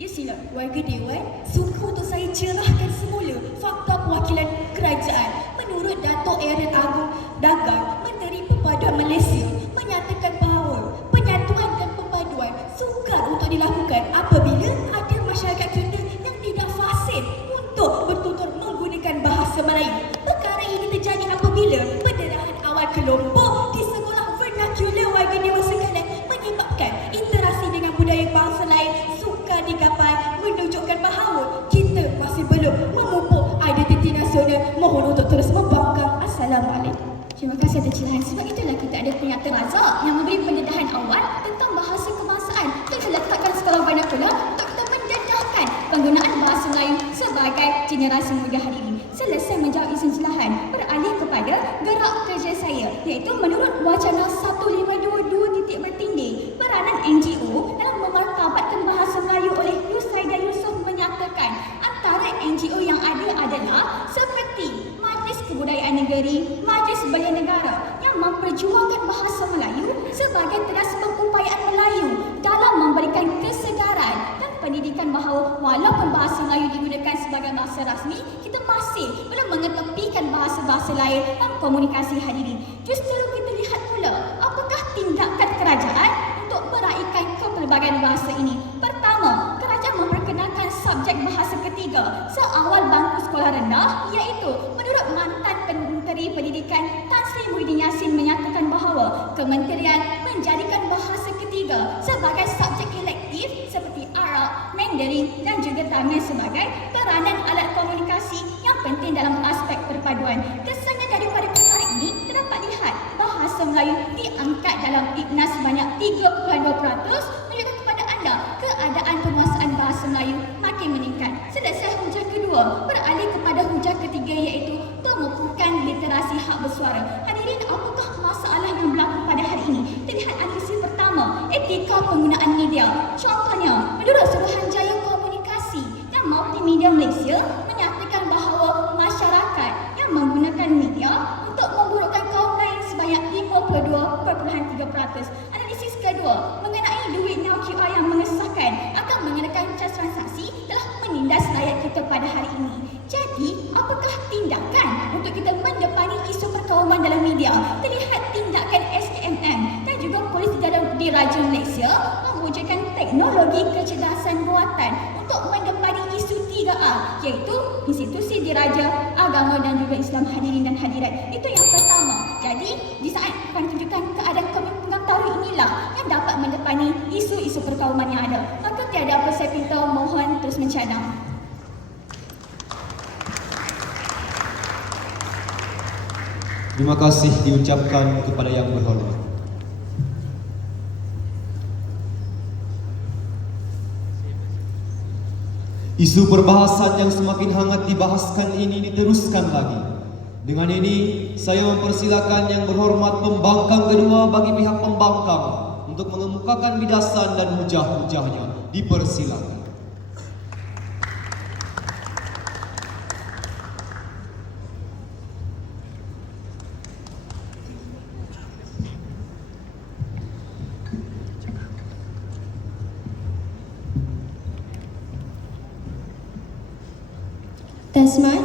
Ya sila, warga Dewan, suka untuk saya cerahkan semula fakta perwakilan kerajaan. Menurut Dato' Aaron Agung Dagang, Menteri Perpaduan Malaysia, menyatakan bahawa penyatuan dan perpaduan sukar untuk dilakukan apabila ada masyarakat kita yang tidak fasih untuk bertutur menggunakan bahasa Melayu. Perkara ini terjadi apabila pendarahan awal kelompok di sekolah vernakular warga Dewan sekalian menyebabkan interaksi dengan budaya bangsa lain sukar digapai, menunjukkan bahawa kita masih belum memupuk identiti nasional. Mohon untuk terus membangkang. Assalamualaikum. Terima kasih atas cerahan. Sebab itulah kita ada penyata razak yang memberi pendedahan awal tentang bahasa kebangsaan dan diletakkan sekolah vernakular untuk kita mendedahkan penggunaan bahasa Melayu sebagai generasi muda hari ini. Selesai menjawab isu cerahan, beralih kepada gerak kerja saya, iaitu menurut wacana 1522 bertindih, peranan NGO dalam memartabatkan bahasa Melayu oleh Yusaidah Yusof menyatakan antara NGO yang ada adalah seperti Majlis Kebudayaan Negeri, Majlis Belia Negara yang memperjuangkan bahasa Melayu sebagai teras pengupayaan Melayu dalam memberikan kesedaran dan pendidikan bahawa walaupun bahasa Melayu digunakan sebagai bahasa rasmi, kita masih belum mengetepikan bahasa-bahasa lain dalam komunikasi. Hadirin, justru kita lihat pula apakah tindakan kerajaan untuk meraihkan kepelbagaian bahasa ini. Pertama, kerajaan memperkenalkan subjek bahasa ketiga seawal bangku sekolah rendah, iaitu menurut mantan Menteri Pendidikan Tan Sri Muhyiddin Yassin menyatakan bahawa kementerian menjadikan bahasa ketiga sebagai subjek elektif seperti Arab, Mandarin dan juga Tamil sebagai peranan alat komunikasi yang penting dalam aspek perpaduan. Kesannya daripada perkara ini terdapat lihat bahasa Melayu diangkat dalam IGNAS sebanyak 3.2%, menunjukkan kepada anda keadaan penguasaan bahasa Melayu makin meningkat. Selesai hujah kedua, beralih kepada hujah ketiga, iaitu pemupukan literasi hak bersuara. Hadirin, apakah masalah yang berlaku pada hari ini? Terlihat analisis pertama, etika penggunaan media. Contohnya, menurut Suruhanjaya Komunikasi dan Multimedia Malaysia menyatakan bahawa masyarakat yang menggunakan media untuk memburukkan kaum lain sebanyak 52.3%. Analisis kedua, mengenai duit nil QR yang mengesahkan akan mengenakan cas transaksi telah menindas rakyat kita pada hari ini. Jadi, apakah tindakan untuk kita mendepani isu perkauman dalam media? Terlihat tindakan SKMM dan juga polis dalam diraja Malaysia mewujudkan teknologi kecerdasan buatan untuk mendepani isu 3A, iaitu institusi diraja, agama dan juga Islam. Hadirin dan hadirat, itu yang pertama. Jadi, di saat akan tunjukkan keadaan pemegang taruh inilah yang dapat mendepani isu-isu perkauman yang ada. Maka tiada apa saya minta, mohon terus mencadang. Terima kasih diucapkan kepada yang berhormat. Isu perbahasan yang semakin hangat dibahaskan ini diteruskan lagi. Dengan ini, saya mempersilakan yang berhormat pembangkang kedua bagi pihak pembangkang untuk mengemukakan bidasan dan hujah-hujahnya. Dipersilakan. Tasman.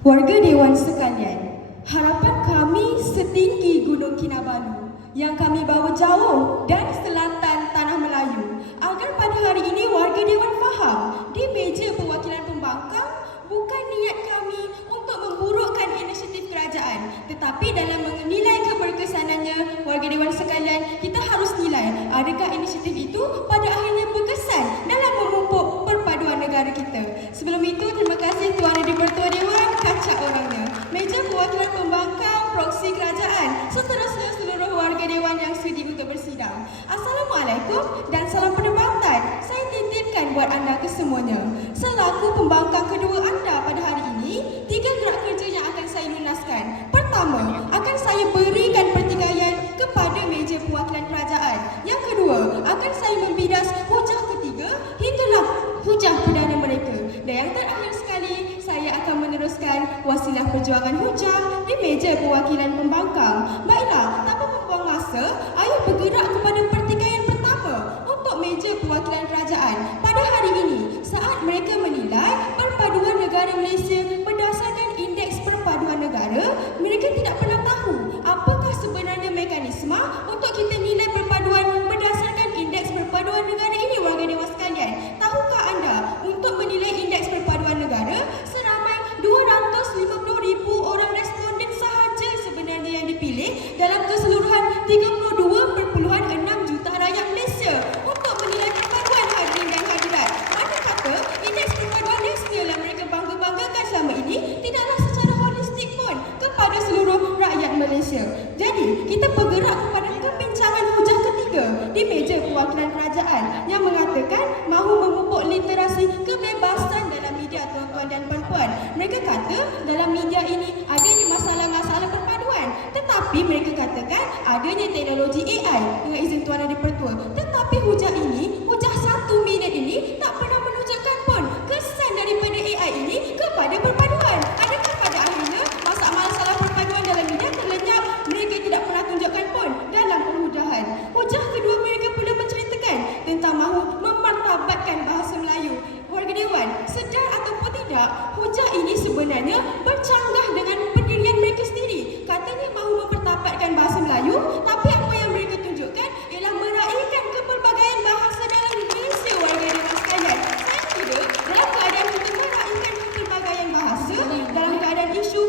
Warga Dewan sekalian, harapan kami setinggi gunung Kinabalu yang kami bawa jauh dari selatan tanah Melayu agar pada hari ini warga Dewan faham di meja perwakilan pembangkang bukan niat kami untuk memburukkan inisiatif kerajaan, tetapi dalam menilai keberkesanannya warga Dewan sekalian, kita harus nilai adakah inisiatif itu pada akhirnya berkesan dalam memupuk perpaduan negara kita. Sebelum itu, terima kasih Tuan Yang di-Pertua Dewan, kacak orangnya, meja perwakilan pembangkang, proksi kerajaan, seterusnya seluruh warga Dewan yang sudi untuk bersidang. Assalamualaikum dan salam perdebatan. Saya titipkan buat anda kesemuanya. Selaku pembangkang kedua anda pada hari ini, 3 gerak kerja yang akan saya lunaskan. Pertama, akan saya berikan pertikaian kepada meja perwakilan kerajaan. Yang kedua, akan saya membidas hujah ketiga hinggalah hujah perdana mereka. Dan yang terakhir sekali, saya akan meneruskan wasilah perjuangan hujah di meja perwakilan pembangkang. Baiklah, tanpa membuang masa, ayo bergerak kepada pertikaian pertama untuk meja perwakilan kerajaan. Pada hari ini, saat mereka menilai perpaduan negara Malaysia berdasarkan indeks perpaduan negara, mereka tidak pernah tahu apakah sebenarnya mekanisme untuk kita nilai perpaduan berdasarkan indeks perpaduan negara ini, warga Dewan sekalian. Tahukah anda, untuk menilai indeks perpaduan negara, seramai 250,000 orang responden sahaja sebenarnya yang dipilih dalam keseluruhan 32.6 juta rakyat Malaysia untuk menilai perpaduan hadirin dan hadirat. Mana kata indeks perpaduan nasional yang mereka bangga-banggakan selama ini tidaklah secara holistik pun kepada seluruh rakyat Malaysia. Jadi, kita bergerak kepada kebincangan hujah ketiga di meja perwakilan kerajaan yang mengatakan mahu memupuk literasi kebebasan dalam media, tuan-tuan dan puan-puan. Mereka kata dalam media ini adanya masalah-masalah perpaduan, tetapi mereka katakan adanya teknologi AI dengan izin Tuan Yang di-Pertua. Tetapi hujah ini, hujah 1 minit ini tak pernah menunjukkan pun kesan daripada AI ini kepada perpaduan. Adakah pada akhirnya masalah-masalah perpaduan dalam media terlenyap? Mereka tidak pernah tunjukkan pun dalam perhujahan. Hujah kedua, mereka pula menceritakan tentang mahu memartabatkan bahasa Melayu. Warga Dewan, sedar ataupun tidak, hujah ini sebenarnya bercanggah dengan pendirian mereka sendiri. Katanya mahu mempertabatkan bahasa Melayu, tapi apa yang mereka tunjukkan ialah meraihkan kepelbagaian bahasa dalam Malaysia, warga Dewan sekalian. Saya kira dalam keadaan kita meraihkan kepelbagaian bahasa, dalam keadaan isu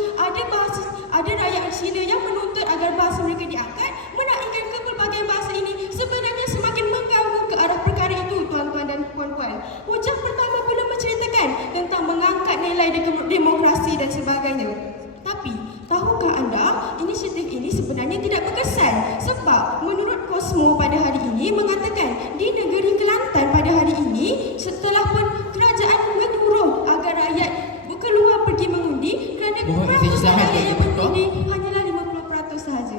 ada rakyat Cina yang menuntut agar bahasa mereka diangkat, menaikkan kepelbagaian bahasa ini sebenarnya semakin mengganggu ke arah perkara itu, tuan-tuan dan puan-puan. Hujah pertama pula menceritakan tentang mengangkat nilai demokrasi dan sebagainya. Tapi, tahukah anda, inisiatif ini sebenarnya tidak berkesan sebab menurut Cosmo pada hari ini mengatakan di negeri Kelantan pada hari ini, setelah pun kerajaan menyuruh agar rakyat keluar pergi mengundi kerana peratusan rakyat yang mengundi hanyalah 50% sahaja.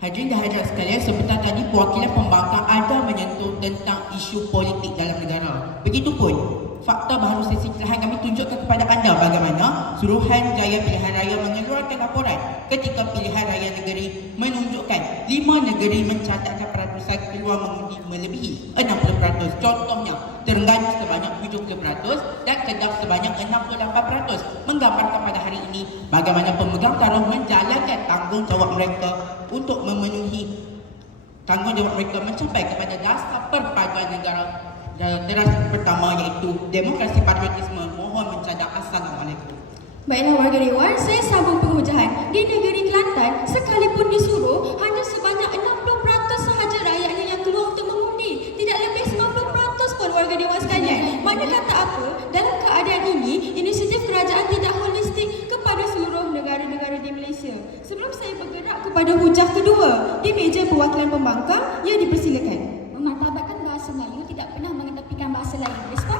Hadirin dan hadirat sekalian, sebentar tadi perwakilan pembangkang ada menyentuh tentang isu politik dalam negara. Begitupun, fakta baharu sesi pilihan kami tunjukkan kepada anda bagaimana Suruhanjaya Pilihan Raya mengeluarkan laporan ketika pilihan raya negeri menunjukkan 5 negeri mencatatkan peratusan keluar mengundi melebihi 60%. Contohnya, Terengganu sebanyak 70% dan Kedah sebanyak 68%, menggambarkan pada hari ini bagaimana pemegang taruh menjalankan tanggungjawab mereka untuk memenuhi tanggungjawab mereka mencapai kepada dasar perpaduan negara. Teras pertama iaitu demokrasi patriotisme. Mohon mencadang. Assalamualaikum. Baiklah warga Dewan, saya sambung penghujahan. Di negeri Kelantan, sekalipun disuruh, hanya sebanyak 60% sahaja rakyatnya yang keluar untuk mengundi. Tidak lebih 90% pun warga Dewan sekalian. Mana kata apa, dalam keadaan ini, inisiatif kerajaan tidak holistik kepada seluruh negara-negara di Malaysia. Sebelum saya bergerak kepada hujah kedua di meja perwakilan pembangkang, ia dipersilakan. Memartabatkan bahasa Melayu tidak pernah mengetepikan bahasa lain. Respon?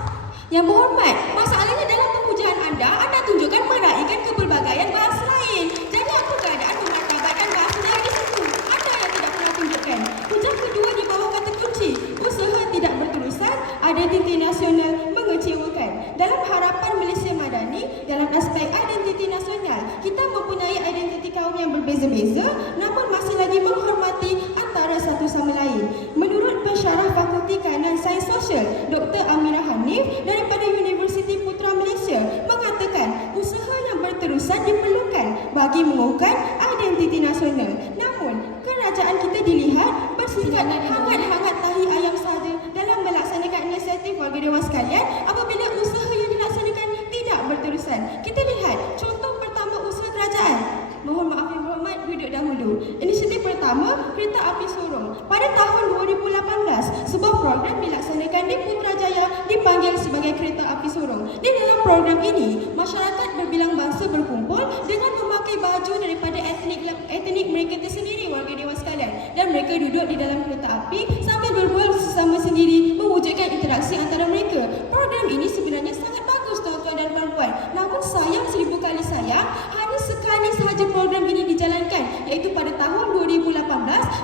Yang berhormat, masalahnya dalam penghujahan anda tunjukkan meraihkan kepelbagaian bahasa lain. Jadi apa keadaan memartabatkan bahasa lain di situ? Anda yang tidak pernah tunjukkan. Hujah kedua di bawah kata kunci, usaha tidak berterusan, identiti nasional mengecewakan. Dalam harapan Malaysia Madani, dalam aspek identiti nasional, kita mempunyai identiti kaum yang berbeza-beza, namun masih lagi menghormati antara satu sama lain. Menurut pensyarah Fakulti Kanan Sains Sosial, Dr. Amira Hanif daripada Universiti Putra Malaysia mengatakan usaha yang berterusan diperlukan bagi mengukuhkan identiti nasional. Namun, pertama, kereta api Sorong. Pada tahun 2018, sebuah program dilaksanakan di Putrajaya dipanggil sebagai kereta api Sorong. Di dalam program ini, masyarakat berbilang bangsa berkumpul dengan memakai baju daripada etnik mereka tersendiri, warga dewan sekalian, dan mereka duduk di dalam kereta api sambil berbual sesama sendiri, mewujudkan interaksi antara mereka. Program ini sebenarnya sangat bagus, tuan-tuan dan puan-puan. Namun sayang, 1000 kali sayang, hanya sekali sahaja program ini dijalankan, iaitu pada tahun 2018,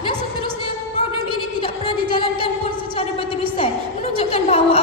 dan seterusnya program ini tidak pernah dijalankan pun secara berterusan, menunjukkan bahawa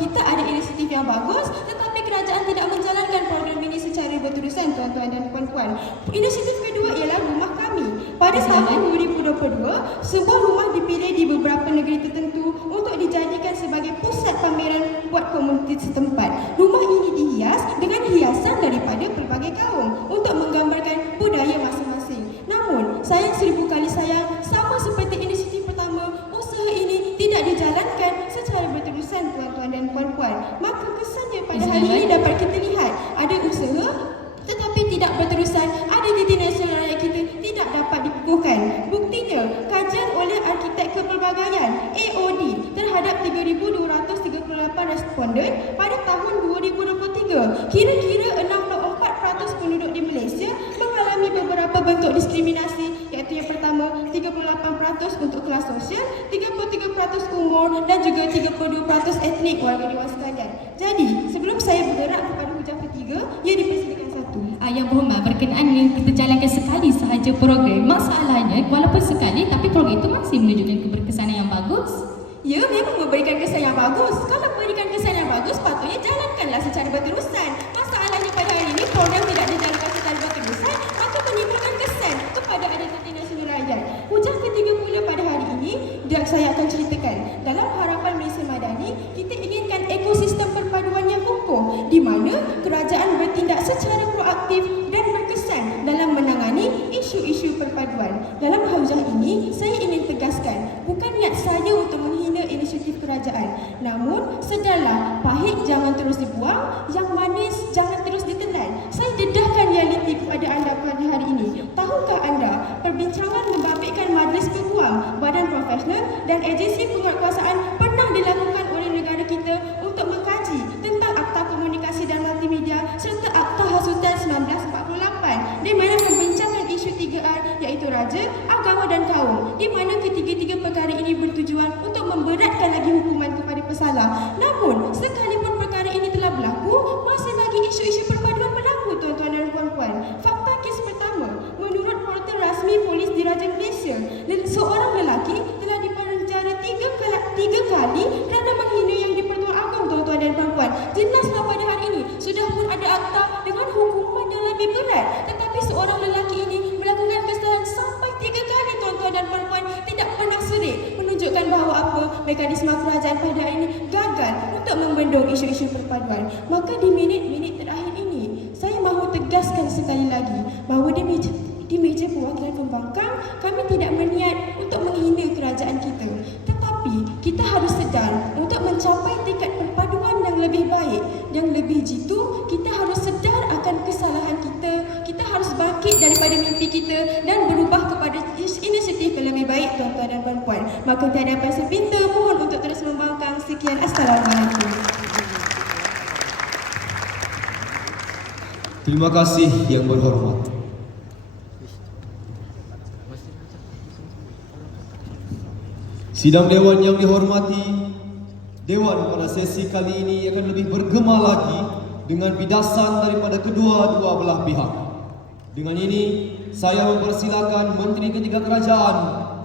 kita ada inisiatif yang bagus, tetapi kerajaan tidak menjalankan program ini secara berterusan, tuan-tuan dan puan-puan. Inisiatif kedua ialah Rumah Kami. Pada tahun 2022, sebuah rumah dipilih di beberapa negeri tertentu untuk dijadikan sebagai pusat pameran buat komuniti setempat. Rumah ini dihias dengan hiasan daripada pelbagai kaum untuk menggambarkan budaya masing-masing. Namun, sayang 1000 kali sayang, sama seperti inisiatif pertama, usaha ini tidak dijalankan secara berterusan, tuan-tuan dan puan-puan. Maka kesannya pada hari ini dapat kita lihat ada usaha tetapi tidak berterusan, ada titi nasional rakyat kita tidak dapat dikukuhkan. Buktinya, kajian oleh Arkitek Kepelbagaian AOD terhadap 3,238 responden pada tahun 2023, kira-kira 64% penduduk di Malaysia mengalami beberapa bentuk diskriminasi, iaitu yang pertama 38% untuk kelas sosial, 33% umur dan juga 32% etnik, warga dewan sekalian. Jadi, sebelum saya bergerak kepada hujah ketiga, ia dipersilakan satu. Yang berhormat, berkenaan yang kita jalankan sekali sahaja program, masalahnya walaupun sekali tapi program itu masih menunjukkan keberkesanan yang bagus. Ya, memang memberikan kesan yang bagus. Kalau memberikan kesan yang bagus, patutnya jalankanlah secara berterusan. Masalahnya pada hari ini program tidak dijalankan secara berterusan, maka menimbulkan kesan kepada identiti nasional rakyat. Hujah ketiga pula pada hari ini, saya akan ceritakan. Dalam harapan Malaysia Madani, kita inginkan ekosistem perpaduan yang kukuh, di mana kerajaan bertindak secara proaktif dan berkesan dalam menangani isu-isu perpaduan. Dalam hujah ini, saya ingin tegaskan, bukan niat saya untuk menghina inisiatif kerajaan. Namun, sedarlah, pahit jangan terus dibuang, yang manis jangan terus ditelan. Saya dedahkan realiti kepada anda pada hari ini. Tahukah anda, perbincangan membabitkan majlis peguam, badan profesional dan agensi penguatkuasaan pernah dilakukan oleh negara kita untuk mengkaji tentang Akta Komunikasi dan Multimedia serta Akta Hasutan 1948, di mana membincangkan isu 3R, iaitu raja, agama dan kaum, di mana ketiga-tiga perkara ini bertujuan untuk memberatkan lagi hukuman kepada pesalah. Namun, sekalipun perkara ini telah berlaku, masih lagi isu-isu perpaduan berlaku, tuan-tuan dan puan-puan. Fakta kes pertama, menurut portal rasmi Polis Diraja Malaysia, seorang lelaki telah dipenjara 3 kali kerana menghina yang di-Pertuan Agong, tuan-tuan dan puan-puan. Jelaslah pada hari ini sudah pun ada akta dengan hukuman yang lebih berat, tetapi seorang lelaki ini melakukan kesalahan sampai 3 kali, tuan-tuan dan puan-puan, tidak pernah serik, menunjukkan bahawa mekanisme kerajaan pada hari ini gagal untuk membendung isu-isu perpaduan. Maka di minit-minit terakhir ini, saya mahu tegaskan sekali lagi bahawa di meja perwakilan pembangkang, kami tidak berniat untuk menghina kerajaan kita. Tetapi, kita harus sedar untuk mencapai tingkat perpaduan yang lebih baik, yang lebih jitu, kita harus sedar akan kesalahan kita. Kita harus bangkit daripada mimpi kita dan berubah kepada inisiatif yang lebih baik, tuan-tuan dan puan-puan. Maka tiada apa sepinta, mohon untuk terus membangkang. Sekian, Assalamualaikum. Terima kasih yang berhormat. Sidang Dewan yang dihormati, Dewan pada sesi kali ini akan lebih bergema lagi dengan bidasan daripada kedua-dua belah pihak. Dengan ini, saya mempersilakan Menteri Ketiga Kerajaan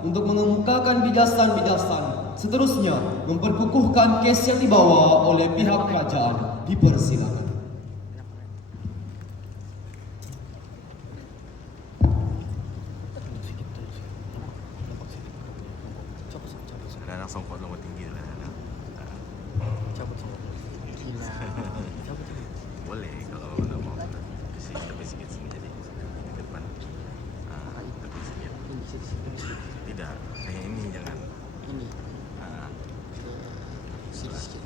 untuk mengemukakan bidasan-bidasan. Seterusnya, memperkukuhkan kes yang dibawa oleh pihak kerajaan. Dipersilakan. Anak songkok nombor tinggi lah. Boleh kalau nak mau tapi sikit sini jadi ke depan. Tapi sikit. Tidak, yang ini jangan. Ini. Sikit.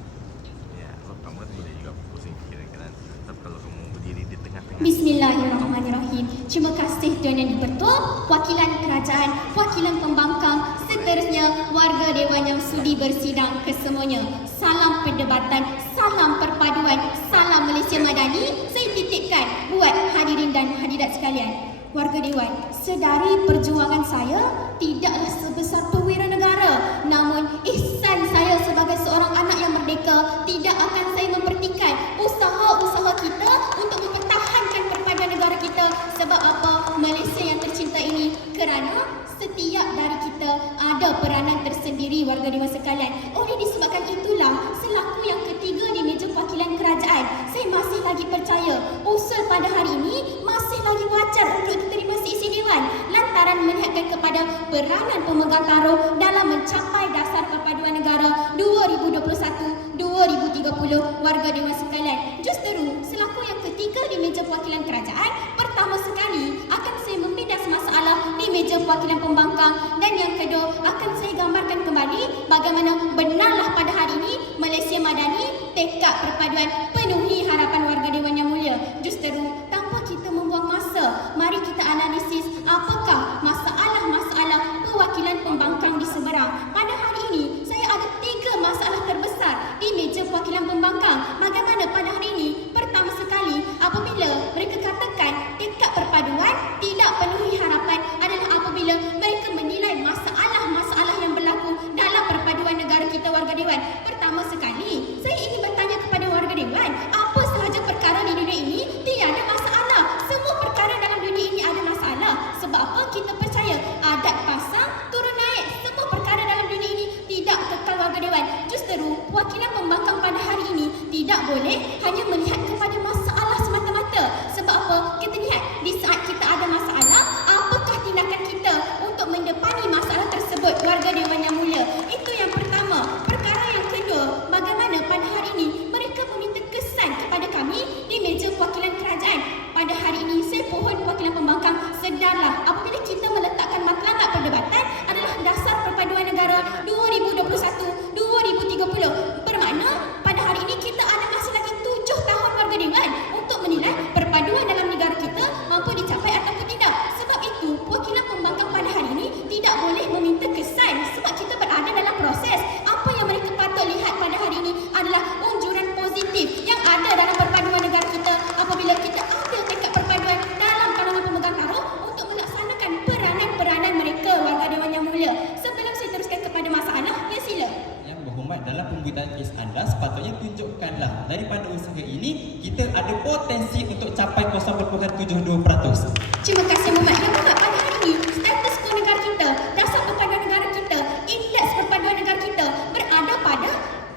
Ya, kalau kamu boleh juga pusing kiri kanan. Tapi kalau kamu berdiri di tengah-tengah. Bismillahirrahmanirrahim. Terima kasih Tuan Yang di-Pertua. wakilan kerajaan, wakilan pembangkang, seterusnya warga dewan yang sudi bersidang kesemuanya. Salam perdebatan, salam perpaduan, salam Malaysia Madani. Saya titipkan buat hadirin dan hadirat sekalian. Warga dewan, sedari perjuangan saya tidaklah sebesar perwira negara, namun ihsan saya sebagai seorang anak yang merdeka tidak akan saya memperhatikan usaha-usaha kita untuk mempertahankan perpaduan negara kita. Sebab apa? Malaysia yang tercinta ini, kerana setiap dari kita ada peranan tersendiri, warga dewan sekalian. Oleh disebabkan itulah, selaku yang ketiga di meja perwakilan kerajaan, saya masih lagi percaya usul pada hari ini masih lagi wajar untuk diterima seisi dewan, lantaran melihatkan kepada peranan pemegang taruh dalam mencapai dasar perpaduan negara 2021-2030. Warga dewan sekalian, justeru selaku yang ketiga di meja perwakilan kerajaan, pertama sekali akan saya membedas masalah di meja perwakilan pembangkang, dan yang kedua akan saya gambarkan kembali bagaimana benarlah pada hari ini Malaysia Madani tekad perpaduan penuhi harapan warga dewan yang mulia. Justeru, tanpa kita membuang masa, mari kita analisis apakah masalah-masalah perwakilan pembangkang di seberang. Pada hari ini saya ada 3 masalah terbesar di meja perwakilan pembangkang. Bagaimana pada hari ini? Pertama sekali, apabila mereka katakan tekad perpaduan tidak penuhi harapan adalah apabila mereka menilai masalah-masalah yang berlaku dalam perpaduan negara kita, warga dewan. Pertama sekali, saya ingin bertanya kepada warga dewan, apa sahaja perkara di dunia ini tiada masalah? Semua perkara dalam dunia ini ada masalah. Sebab apa? Kita percaya adat pasang turun naik. Semua perkara dalam dunia ini tidak kekal, warga dewan. Justeru, wakilan pembangkang pada hari ini tidak boleh hanya melihat kepada masalah semata-mata. Sebab apa? Kita lihat di saat kita ada masalah, apakah tindakan kita untuk mendepani masalah tersebut, warga dewan yang mulia. Itu yang pertama. Perkara yang kedua, bagaimana pada hari ini mereka meminta kesan kepada kami di meja perwakilan kerajaan. Pada hari ini saya pohon wakilan pembangkang, sedarlah apabila kita meletakkan matlamat perdebatan adalah dasar perpaduan negara 2021-2030. Bermakna pada hari ini kita ada masih lagi 7 tahun, warga dewan, untuk menilai perpaduan dalam negara kita mampu dicapai ataupun tidak. Sebab itu wakilan pembangkang pada hari ini tidak boleh meminta kesan, sebab kita berada dalam proses. Apa yang mereka patut lihat pada hari ini adalah unjuran positif yang ada dalam perpaduan negara kita apabila kita ambil tekad perpaduan dalam kalangan pemegang taruh untuk melaksanakan peranan-peranan mereka, warga dewan yang mulia. Sebelum saya teruskan kepada masalah, ya sila. Yang berhormat, dalam pemberitaan kes anda sepatutnya tunjukkanlah daripada usaha ini kita ada potensi untuk capai 0.72%. Terima kasih Muhammad. Yang berhormat, pada hari ini status quo negara kita, dasar perpaduan negara kita, indeks perpaduan negara kita berada pada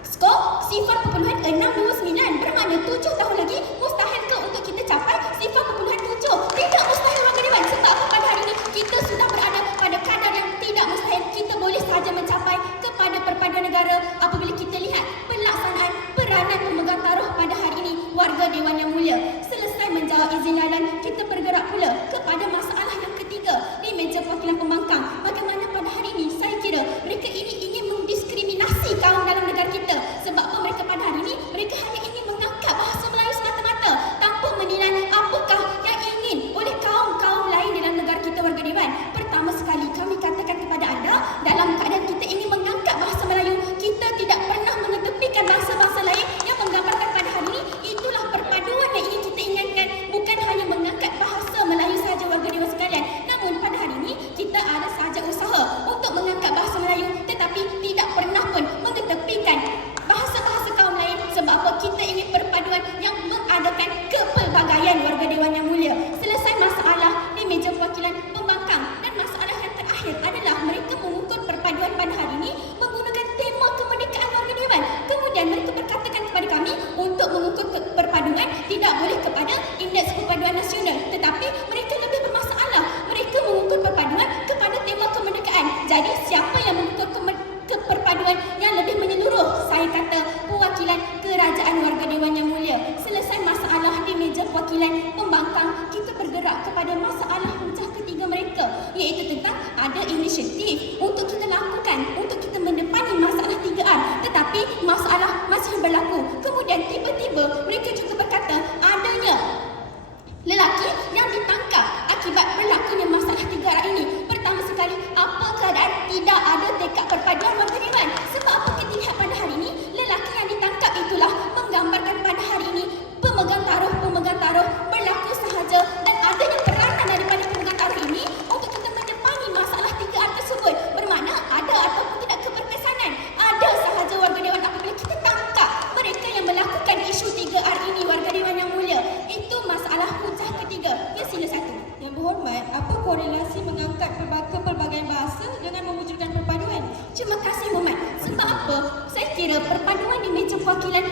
skor 0.629. Bermakna 7 tahun lagi mustahil ke untuk kita capai 0.7? Tidak mustahil, warga dewan. Sebab pada hari ini kita sudah berada pada kadar yang tidak mustahil. Kita boleh sahaja mencapai kepada perpaduan negara apabila kita lihat pelaksanaan peranan pemegang taruh pada hari ini, warga dewan yang mulia. Selesai menjawab izin lalan, kita bergerak pula kepada masalah yang ketiga di meja perwakilan pembangkang. Bagaimana pada hari ini saya kira mereka ini ingin mendiskriminasi kaum dalam negara kita. Sebab apa? Mereka pada hari ini mereka hanya ingin mengangkat bahasa Melayu semata-mata tanpa menilai apakah yang ingin oleh kaum-kaum lain dalam negara kita, warga dewan. Pertama sekali kami katakan kepada anda, dalam keadaan kita ingin mengangkat bahasa Melayu, kita tidak pernah mengetepikan bahasa-bahasa lain yang menggambarkan pada hari ini itulah perpaduan yang ingin kita inginkan. Bukan hanya mengangkat bahasa Melayu sahaja, warga dewan sekalian, namun pada hari ini kita ada sahaja usaha untuk mengangkat bahasa Melayu, tetapi tidak pernah pun mengetepikan bahasa-bahasa kaum lain. Sebab apa? Kita ingin perpaduan yang mengadakan kepelbagaian, warga dewan yang mulia. Selesai masalah di meja perwakilan pembangkang, dan masalah yang terakhir adalah mereka mengukur perpaduan pada hari ini menggunakan tema kemerdekaan, warga dewan. Kemudian mereka berkatakan kepada kami untuk mengukur perpaduan tidak boleh kepada indeks perpaduan nasional, tetapi mereka lebih bermasalah. Mereka mengukur perpaduan kepada tema kemerdekaan. Jadi siapa yang mengukur perpaduan yang lebih menyeluruh? Saya kata perwakilan kerajaan, warga dewan yang mulia. Selesai masalah di meja perwakilan pembangkang, kita bergerak kepada masalah hujah ketiga mereka, iaitu tentang ada inisiatif untuk kita lakukan, untuk kita mendepani masalah 3R, tetapi masalah masih berlaku. Kemudian tiba-tiba mereka juga berkata adanya lelaki yang ditangkap akibat berlakunya masalah 3R tidak ada tekad perpaduan warga dewan. Sebab apa kita lihat pada hari ini, lelaki yang ditangkap itulah menggambarkan pada hari ini pemegang taruh berlaku sahaja dan adanya peranan daripada pemegang taruh ini untuk kita mendepani masalah 3R tersebut. Bermakna ada ataupun tidak keberkesanan. Ada sahaja warga dewan apabila kita tangkap mereka yang melakukan isu 3R ini, warga dewan yang mulia. Itu masalah hujah ketiga. Ya, sila satu. Yang berhormat, apa korelasi mengangkat pelbagai bahasa dengan mewujudkan perpaduan? Terima kasih Muhammad. Sebab apa? Saya kira perpaduan di meja perwakilan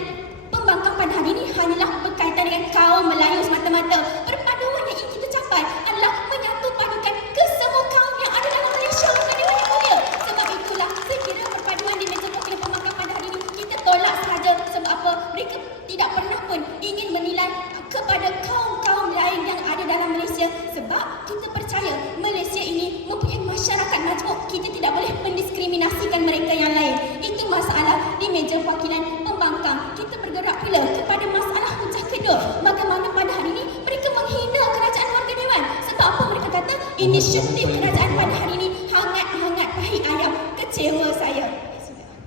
pembangkang pada hari ini hanyalah berkaitan dengan kaum Melayu semata-mata. Perpaduan yang ingin kita capai adalah menyatu padukan ke semua kaum yang ada dalam Malaysia, warga dewan yang mulia. Sebab itulah saya kira perpaduan di meja perwakilan pembangkang pada hari ini kita tolak sahaja. Sebab apa? Mereka tidak pernah pun ingin menilai kepada kaum-kaum lain yang ada dalam Malaysia. Sebab kita percaya Malaysia ini mempunyai masyarakat majmuk. Kita tidak boleh mendiskriminasikan mereka yang lain. Itu masalah di meja perwakilan pembangkang. Kita bergerak pula kepada masalah hujah kedua. Bagaimana pada hari ini mereka menghina kerajaan warga dewan. Sebab apa? Mereka kata inisiatif kerajaan pada hari ini hangat-hangat pahit ayam. Kecewa saya.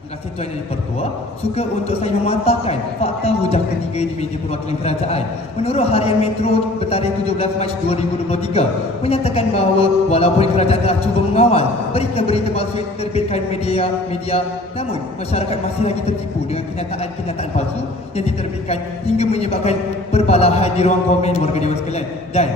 Terima kasih Tuan Yang Dipertua. Suka untuk saya mematahkan fakta hujah ketiga di meja perwakilan kerajaan. Menurut Harian Metro bertarikh 17 Mac 2023 menyatakan bahawa walaupun kerajaan telah cuba mengawal berita-berita palsu yang diterbitkan media, namun masyarakat masih lagi tertipu dengan kenyataan palsu yang diterbitkan hingga menyebabkan perbalahan di ruang komen warga dewan sekalian. Dan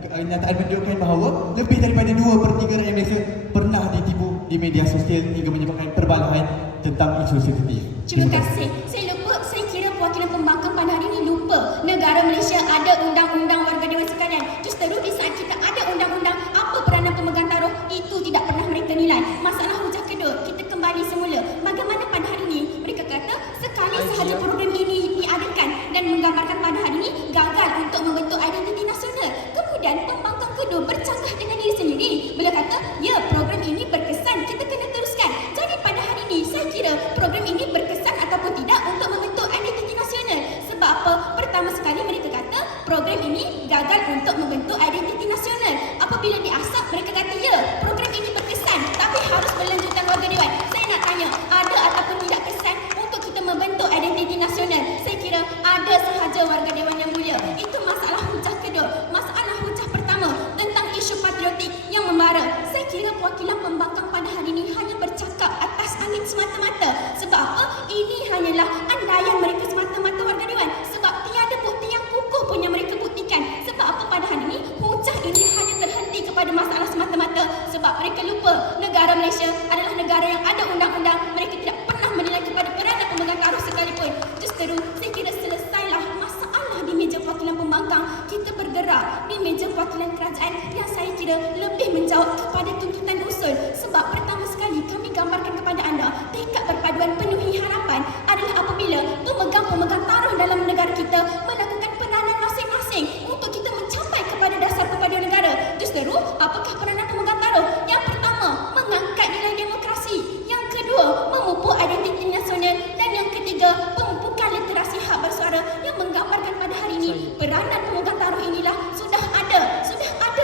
kenyataan menunjukkan bahawa lebih daripada 2/3 rakyat Malaysia pernah ditipu di media sosial hingga menyebabkan perbalahan tentang isu sensitif. Terima kasih. Saya kira perwakilan pembangkang pada hari ini lupa negara Malaysia ada undang-undang warga dewan sekalian. Justeru di saat kita ada undang-undang, apa peranan pemegang taruh itu tidak pernah mereka nilai. Masalah hujah kedua, kita kembali semula. Bagaimana pada hari ini mereka kata sekali sahaja program ini diadakan dan menggambarkan pada hari ini gagal untuk membentuk identiti nasional. Kemudian pembangkang kedua bercanggah dengan diri sendiri. Beliau kata, ya program ini berkesan, kita kena teruskan. Jadi pada hari ini saya kira program ini berkesan ataupun tidak untuk membentuk identiti nasional. Sebab apa? Pertama sekali mereka kata program ini gagal untuk membentuk identiti nasional. Apabila diasap mereka kata ya program ini berkesan tapi harus berlanjutan warga dewan. Saya nak tanya, ada ataupun tidak kesan untuk kita membentuk identiti nasional? Saya kira ada sahaja warga dewan yang mulia. Itu masalah hujah kedua. Masalah hujah pertama tentang isu patriotik yang membara. Saya kira perwakilan pembangkang pada hari ini hanya bercakap atas angin semata-mata. Sebab apa? Ini hanyalah andaian mereka semata-mata warga dewan. Sebab tiada bukti yang kukuh pun yang mereka buktikan. Sebab apa pada hari ini hujah ini hanya terhenti kepada masalah semata-mata. Sebab mereka lupa negara Malaysia adalah negara yang ada undang-undang. Mereka tidak pernah menilai kepada peranan pemegang taruh sekalipun. Justeru saya kira selesailah masalah di meja perwakilan pembangkang. Kita bergerak di meja perwakilan kerajaan yang saya kira lebih menjawab kepada tuntutan usul. Sebab pertama sekali kami gambarkan kepada anda tekad perpaduan penuhi harapan adalah apabila pemegang taruh dalam negara kita melakukan peranan masing-masing untuk kita mencapai kepada dasar perpaduan negara. Justeru apakah peranan pemegang taruh? Yang pertama, mengangkat nilai demokrasi. Yang kedua, memupuk identiti nasional. Dan yang ketiga, pemupukan literasi hak bersuara yang menggambarkan pada hari ini peranan pemegang taruh inilah sudah ada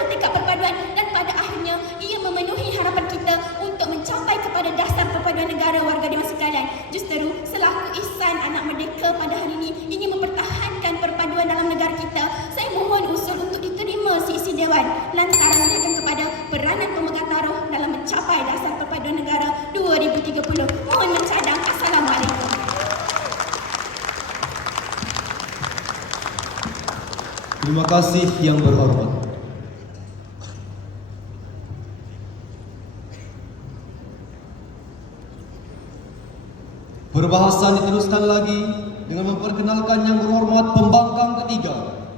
tekad perpaduan dan pada akhirnya ia memenuhi harapan kita untuk mencapai kepada dasar perpaduan negara warga dewan sekalian. Justeru selaku ihsan anak merdeka pada hari ini ingin mempertahankan perpaduan dalam negara kita. Saya mohon usul untuk diterima seisi dewan lantaran melihatkan kepada peranan pemegang taruh dalam mencapai dasar perpaduan negara 2030. Mohon mencadang. Assalamualaikum. Terima kasih yang berhormat. Perbahasan diteruskan lagi dengan memperkenalkan yang berhormat pembangkang ketiga.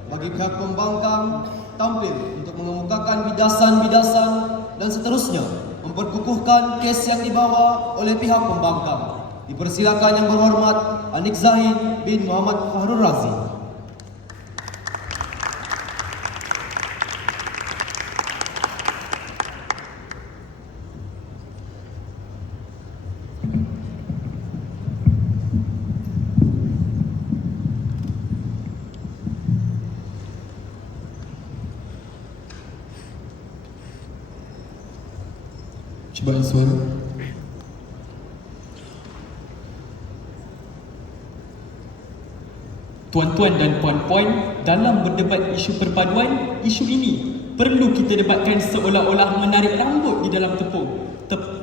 Bagi pihak pembangkang tampil untuk mengemukakan bidasan-bidasan dan seterusnya memperkukuhkan kes yang dibawa oleh pihak pembangkang. Dipersilakan yang berhormat Anik Zahid bin Muhammad Fahrul Razi. Coba suara. Tuan-tuan dan puan-puan, dalam berdebat isu perpaduan, isu ini perlu kita debatkan seolah-olah menarik rambut di dalam tepung.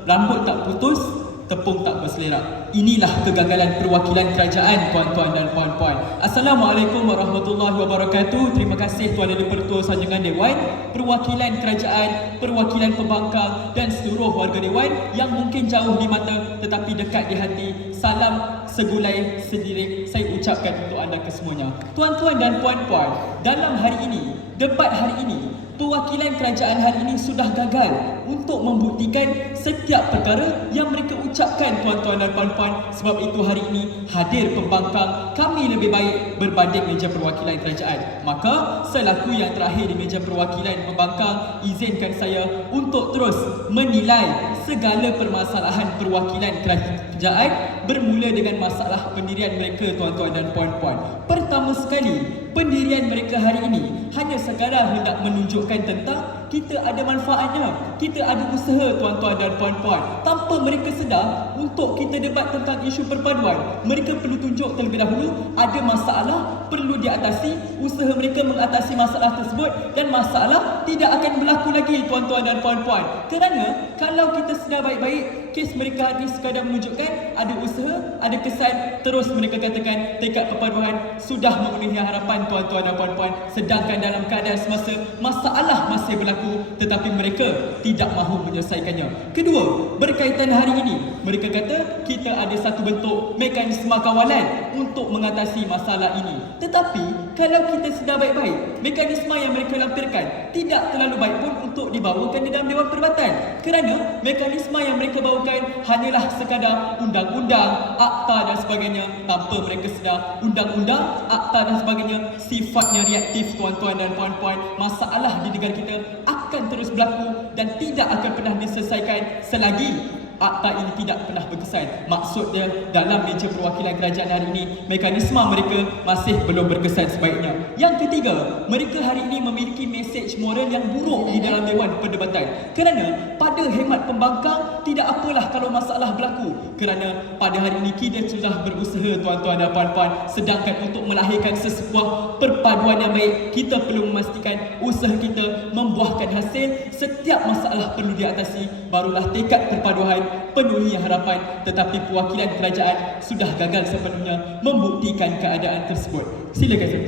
Rambut tak putus, tepung tak berselerak. Inilah kegagalan perwakilan kerajaan, tuan-tuan dan puan-puan. Assalamualaikum warahmatullahi wabarakatuh. Terima kasih Tuan Yang di-Pertua Sanjangan Dewan, perwakilan kerajaan, perwakilan pembangkang dan seluruh warga dewan yang mungkin jauh di mata tetapi dekat di hati. Salam segulai sedirik saya ucapkan untuk anda kesemuanya. Tuan-tuan dan puan-puan, dalam hari ini, debat hari ini, perwakilan kerajaan hari ini sudah gagal untuk membuktikan setiap perkara yang mereka ucapkan, tuan-tuan dan puan-puan. Sebab itu hari ini hadir pembangkang, kami lebih baik berbanding meja perwakilan kerajaan. Maka selaku yang terakhir di meja perwakilan pembangkang, izinkan saya untuk terus menilai segala permasalahan perwakilan kerajaan bermula dengan masalah pendirian mereka, tuan-tuan dan puan-puan. Pertama sekali, pendirian mereka hari ini hanya sekadar hendak menunjukkan tentang kita ada manfaatnya, kita ada usaha, tuan-tuan dan puan-puan. Tanpa mereka sedar untuk kita debat tentang isu perpaduan, mereka perlu tunjuk terlebih dahulu ada masalah perlu diatasi, usaha mereka mengatasi masalah tersebut dan masalah tidak akan berlaku lagi, tuan-tuan dan puan-puan. Kerana kalau kita sedar baik-baik, kes mereka hari ini sekadar menunjukkan ada usaha, ada kesan, terus mereka katakan tekad perpaduan sudah memenuhi harapan, tuan-tuan dan puan-puan. Sedangkan dalam keadaan semasa masalah masih berlaku tetapi mereka tidak mahu menyelesaikannya. Kedua, berkaitan hari ini, mereka kata kita ada satu bentuk mekanisme kawalan untuk mengatasi masalah ini. Tetapi kalau kita sedar baik-baik, mekanisme yang mereka lampirkan tidak terlalu baik pun untuk dibawakan di dalam Dewan Perubatan. Kerana mekanisme yang mereka bawakan hanyalah sekadar undang-undang, akta dan sebagainya, tanpa mereka sedar undang-undang, akta dan sebagainya sifatnya reaktif, tuan-tuan dan puan-puan. Masalah di negara kita akan terus berlaku dan tidak akan pernah diselesaikan selagi akta ini tidak pernah berkesan. Maksudnya dalam meja perwakilan kerajaan hari ini, mekanisme mereka masih belum berkesan sebaiknya. Yang ketiga, mereka hari ini memiliki mesej moral yang buruk di dalam Dewan Perdebatan. Kerana pada hemat pembangkang, tidak apalah kalau masalah berlaku. Kerana pada hari ini kita sudah berusaha, tuan-tuan dan puan-puan. Sedangkan untuk melahirkan sesebuah perpaduan yang baik, kita perlu memastikan usaha kita membuahkan hasil. Setiap masalah perlu diatasi, barulah tekad perpaduan penuhi harapan. Tetapi perwakilan kerajaan sudah gagal sepenuhnya membuktikan keadaan tersebut. Silakan Sir.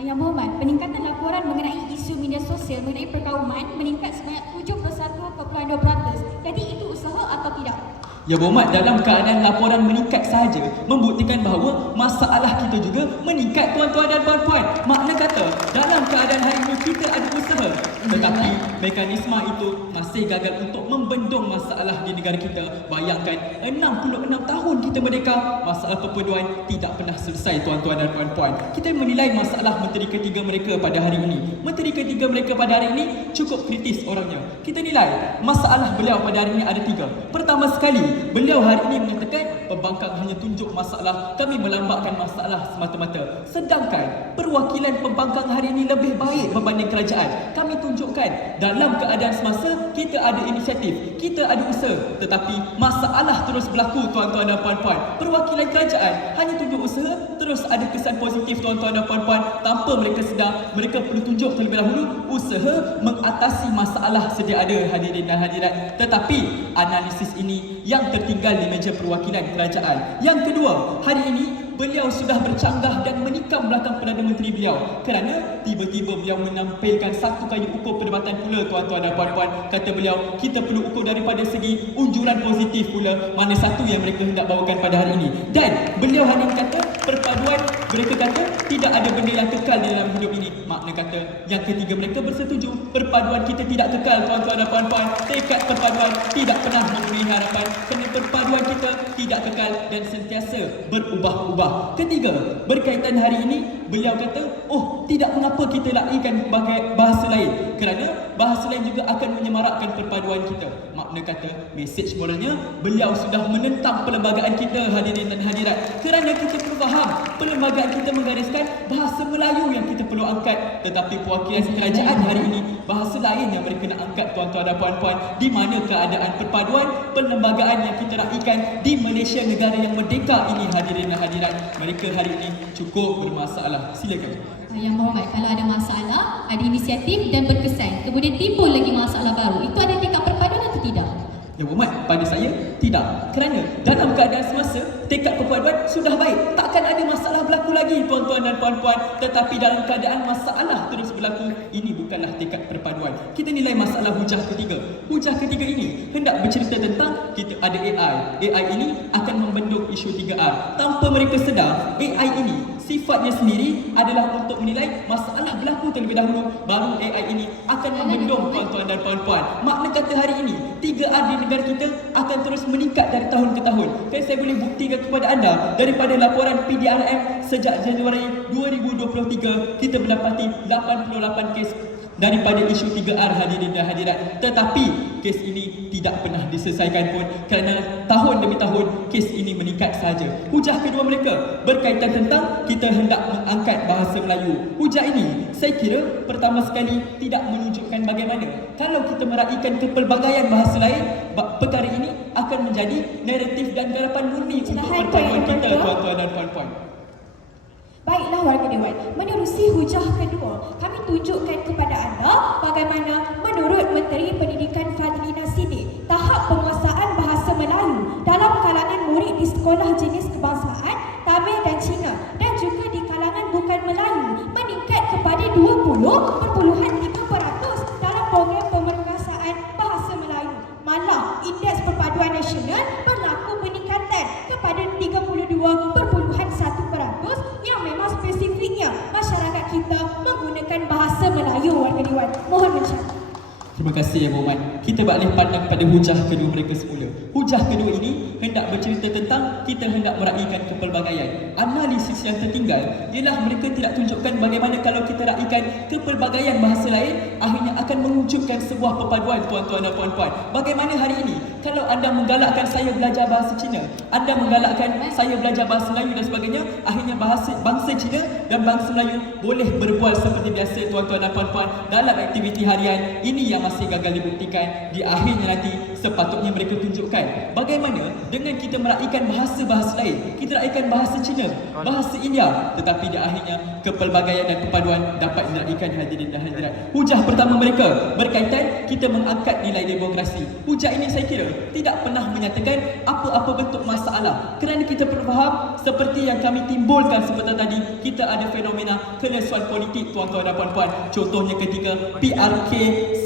Yang Berhormat, peningkatan laporan mengenai isu media sosial mengenai perkauman meningkat sebanyak 71.2%. Jadi itu usaha atau tidak? Ya Berhormat, dalam keadaan laporan meningkat sahaja membuktikan bahawa masalah kita juga meningkat, tuan-tuan dan puan-puan. Makna kata dalam keadaan hari ini kita ada usaha, tetapi mekanisme itu masih gagal untuk membendung masalah di negara kita. Bayangkan 66 tahun kita merdeka, masalah perpaduan tidak pernah selesai, tuan-tuan dan puan-puan. Kita menilai masalah menteri ketiga mereka pada hari ini. Menteri ketiga mereka pada hari ini cukup kritis orangnya. Kita nilai masalah beliau pada hari ini ada 3. Pertama sekali, beliau hari ini mengatakan pembangkang hanya tunjuk masalah, kami melambatkan masalah semata-mata. Sedangkan perwakilan pembangkang hari ini lebih baik berbanding kerajaan. Kami tunjukkan dalam keadaan semasa kita ada inisiatif, kita ada usaha, tetapi masalah terus berlaku, tuan-tuan dan puan-puan. Perwakilan kerajaan hanya tunjuk usaha, terus ada kesan positif, tuan-tuan dan puan-puan. Tanpa mereka sedar, mereka perlu tunjuk terlebih dahulu usaha mengatasi masalah sedia ada, hadirin dan hadirat. Tetapi analisis ini yang tertinggal di meja perwakilan kerajaan. Yang kedua, hari ini beliau sudah bercanggah dan menikam belakang Perdana Menteri beliau. Kerana tiba-tiba beliau menampilkan satu kayu ukur perdebatan pula, tuan-tuan dan puan-puan. Kata beliau, kita perlu ukur daripada segi unjuran positif pula, mana satu yang mereka hendak bawakan pada hari ini. Dan beliau hari ini kata perpaduan, mereka kata tidak ada benda yang kekal di dalam hidup ini. Makna kata yang ketiga mereka bersetuju perpaduan kita tidak kekal, tuan-tuan dan puan-puan. Tekad perpaduan tidak pernah memenuhi harapan kerana perpaduan kita tidak kekal dan sentiasa berubah-ubah. Ketiga, berkaitan hari ini, beliau kata, oh tidak mengapa kita lakukan bahasa lain, kerana bahasa lain juga akan menyemarakkan perpaduan kita. Makna kata, mesej moralnya, beliau sudah menentang perlembagaan kita, hadirin dan hadirat. Kerana kita perlu faham, perlembagaan kita menggariskan bahasa Melayu yang kita perlu angkat. Tetapi perwakilan kerajaan hari ini, bahasa lain yang mereka nak angkat, tuan-tuan dan puan-puan. Di mana keadaan perpaduan perlembagaan yang kita raikan di Malaysia, negara yang merdeka ini, hadirin dan hadirat. Mereka hari ini cukup bermasalah. Silakan. Yang berhormat, kalau ada masalah, ada inisiatif dan berkesan, kemudian timbul lagi masalah baru, itu ada tingkat perpaduan atau tidak? Yang berhormat, pada saya tidak. Kerana dalam keadaan semasa, tekad perpaduan sudah baik. Takkan ada masalah berlaku lagi, tuan-tuan dan puan-puan. Tetapi dalam keadaan masalah terus berlaku, ini bukanlah tekad perpaduan. Kita nilai masalah hujah ketiga. Hujah ketiga ini hendak bercerita tentang kita ada AI. AI ini akan membendung isu 3R. Tanpa mereka sedar, AI ini sifatnya sendiri adalah untuk menilai masalah berlaku terlebih dahulu, baru AI ini akan membendung, tuan-tuan dan puan-puan. Makna kata hari ini 3R di negara kita akan terus meningkat dari tahun ke tahun. Dan saya boleh buktikan kepada anda daripada laporan PDRM sejak Januari 2023, kita mendapati 88 kes daripada isu 3R, hadirin dan hadirat. Tetapi kes ini tidak pernah diselesaikan pun kerana tahun demi tahun kes ini meningkat sahaja. Hujah kedua mereka berkaitan tentang kita hendak mengangkat bahasa Melayu. Hujah ini saya kira pertama sekali tidak menunjukkan bagaimana kalau kita meraihkan kepelbagaian bahasa lain, perkara ini akan menjadi naratif dan garapan murni untuk perpaduan kita, tuan-tuan dan puan-puan. Baiklah warga dewan, menerusi hujah kedua, kami tunjukkan kepada anda bagaimana menurut Menteri Pendidikan Fadlina Siddiq, tahap penguasaan bahasa Melayu dalam kalangan murid di sekolah jenis kebangsaan, Tamil dan Cina dan juga di kalangan bukan Melayu meningkat kepada 20.3% dalam program pemerkasaan bahasa Melayu. Malah indeks perpaduan nasional berlaku peningkatan kepada 32.1% yang memang spesifiknya masyarakat kita menggunakan bahasa Melayu, warga dewan. Mohon mencatat. Terima kasih Yang Berhormat. Kita balik pandang pada hujah kedua mereka semula. Hujah kedua ini hendak bercerita tentang kita hendak meraihkan kepelbagaian. Analisis yang tertinggal ialah mereka tidak tunjukkan bagaimana kalau kita raikan kepelbagaian bahasa lain akhirnya akan mewujudkan sebuah perpaduan, tuan-tuan dan puan-puan. Bagaimana hari ini kalau anda menggalakkan saya belajar bahasa Cina, anda menggalakkan saya belajar bahasa Melayu dan sebagainya, akhirnya bangsa Cina dan bangsa Melayu boleh berbual seperti biasa, tuan-tuan dan puan-puan, dalam aktiviti harian. Ini yang masih gagal dibuktikan. Di akhirnya nanti sepatutnya mereka tunjukkan bagaimana dengan kita meraihkan bahasa-bahasa lain, kita raikan bahasa Cina, bahasa India, tetapi di akhirnya kepelbagaian dan perpaduan dapat diraihkan, hadirin dan hadirat. Hujah pertama mereka berkaitan kita mengangkat nilai demokrasi. Hujah ini saya kira tidak pernah menyatakan apa-apa bentuk masalah kerana kita perlu faham seperti yang kami timbulkan sebentar tadi, kita ada fenomena kelesuan politik, tuan-tuan dan puan-puan. Contohnya ketika PRK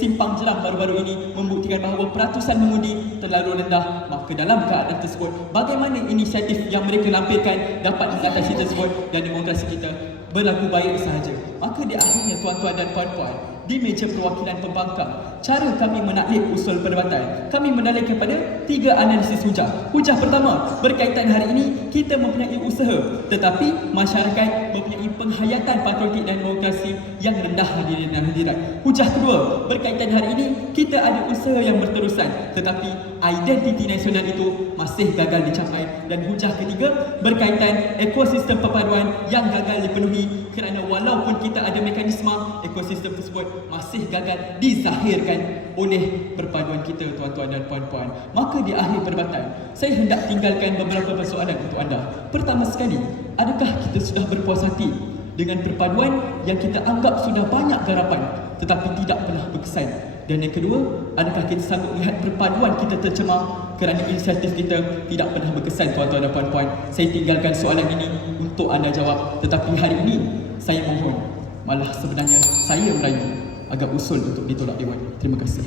Simpang Jeram baru-baru ini membuktikan bahawa peratusan mengundi terlalu rendah, maka dalam keadaan tersebut bagaimana inisiatif yang mereka lampirkan dapat mengatasi tersebut dan demokrasi kita berlaku baik sahaja. Maka di akhirnya, tuan-tuan dan puan-puan, di meja perwakilan pembangkang, cara kami menaklid usul perdebatan, kami mendalih kepada 3 analisis hujah. Hujah pertama berkaitan hari ini kita mempunyai usaha, tetapi masyarakat mempunyai penghayatan patriotik dan demokrasi yang rendah, hadirin dan hadirat. Hujah kedua berkaitan hari ini kita ada usaha yang berterusan, tetapi identiti nasional itu masih gagal dicapai. Dan hujah ketiga berkaitan ekosistem perpaduan yang gagal dipenuhi kerana walaupun kita ada mekanisme, ekosistem tersebut masih gagal dizahirkan oleh perpaduan kita, tuan-tuan dan puan-puan. Maka di akhir perdebatan, saya hendak tinggalkan beberapa persoalan untuk anda. Pertama sekali, adakah kita sudah berpuas hati dengan perpaduan yang kita anggap sudah banyak garapan tetapi tidak pernah berkesan? Dan yang kedua, adakah kita sanggup melihat perpaduan kita tercemar kerana inisiatif kita tidak pernah berkesan, tuan-tuan dan puan-puan? Saya tinggalkan soalan ini untuk anda jawab. Tetapi hari ini saya mohon, malah sebenarnya saya merayu agar usul untuk ditolak Dewan. Terima kasih.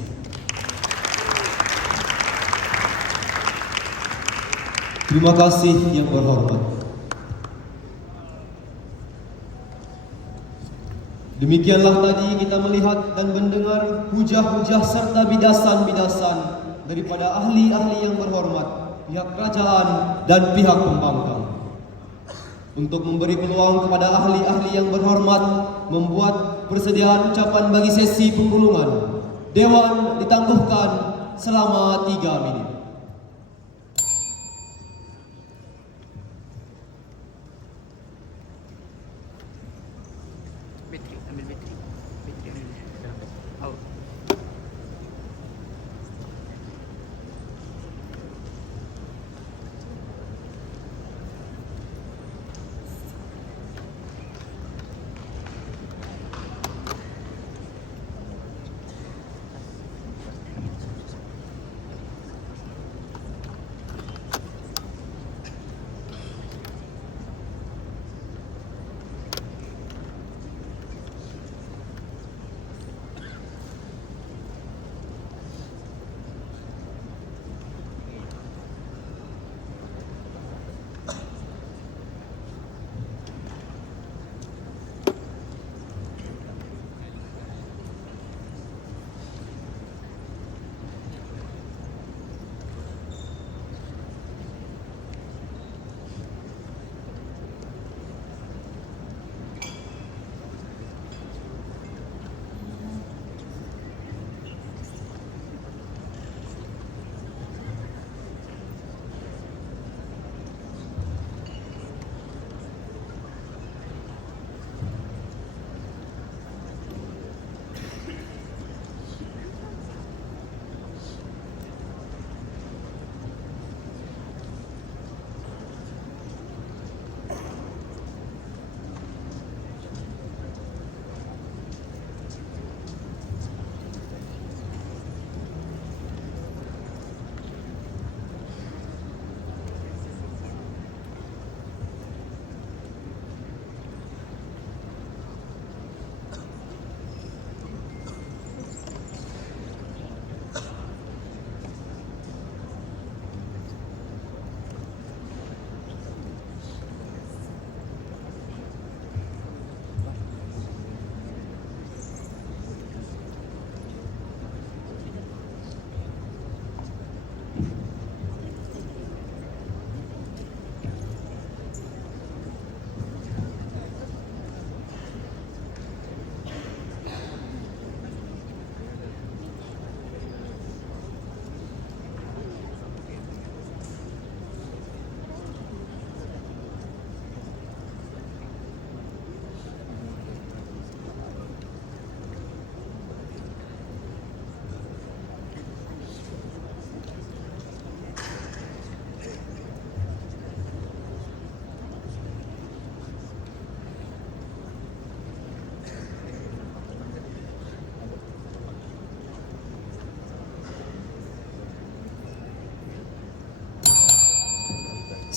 Terima kasih Yang Berhormat. Demikianlah tadi kita melihat dan mendengar hujah-hujah serta bidasan-bidasan daripada ahli-ahli yang berhormat, pihak kerajaan dan pihak pembangkang. Untuk memberi peluang kepada ahli-ahli yang berhormat membuat persediaan ucapan bagi sesi penggulungan, Dewan ditangguhkan selama 3 minit.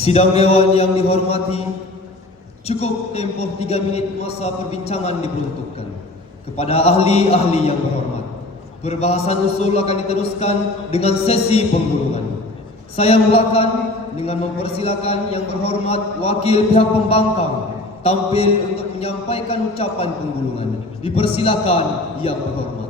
Sidang Dewan yang dihormati, cukup tempoh 3 minit masa perbincangan diperuntukkan kepada ahli-ahli yang berhormat. Perbahasan usul akan diteruskan dengan sesi penggulungan. Saya mulakan dengan mempersilakan yang berhormat wakil pihak pembangkang tampil untuk menyampaikan ucapan penggulungan. Dipersilakan yang berhormat.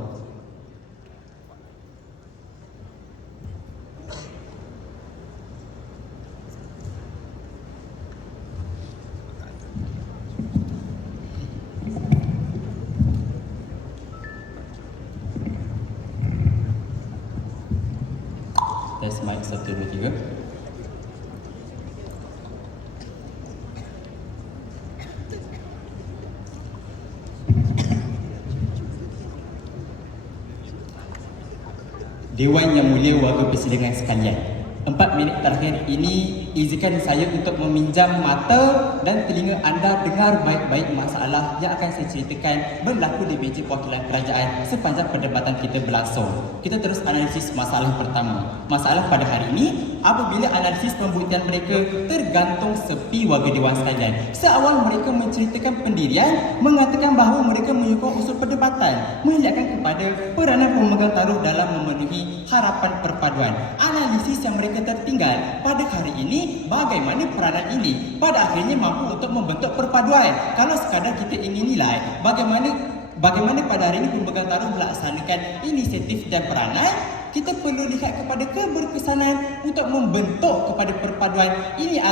Test mic 1, 2, 3. Dewan yang mulia warga persidangan sekalian, 4 minit terakhir ini izinkan saya untuk meminjam mata dan telinga anda dengar baik-baik masalah yang akan saya ceritakan berlaku di meja perwakilan kerajaan sepanjang perdebatan kita berlangsung. Kita terus analisis masalah pertama. Masalah pada hari ini, apabila analisis pembuktian mereka tergantung sepi warga dewan sekalian. Seawal mereka menceritakan pendirian, mengatakan bahawa mereka menyokong usul perdebatan, melihatkan kepada peranan pemegang taruh dalam memenuhi harapan perpaduan. Analisis yang mereka tertinggal pada hari ini, bagaimana peranan ini pada akhirnya mampu untuk membentuk perpaduan. Kalau sekadar kita ingin nilai bagaimana pada hari ini pemegang taruh melaksanakan inisiatif dan peranan, kita perlu lihat kepada keberkesanan untuk membentuk kepada perpaduan. Ini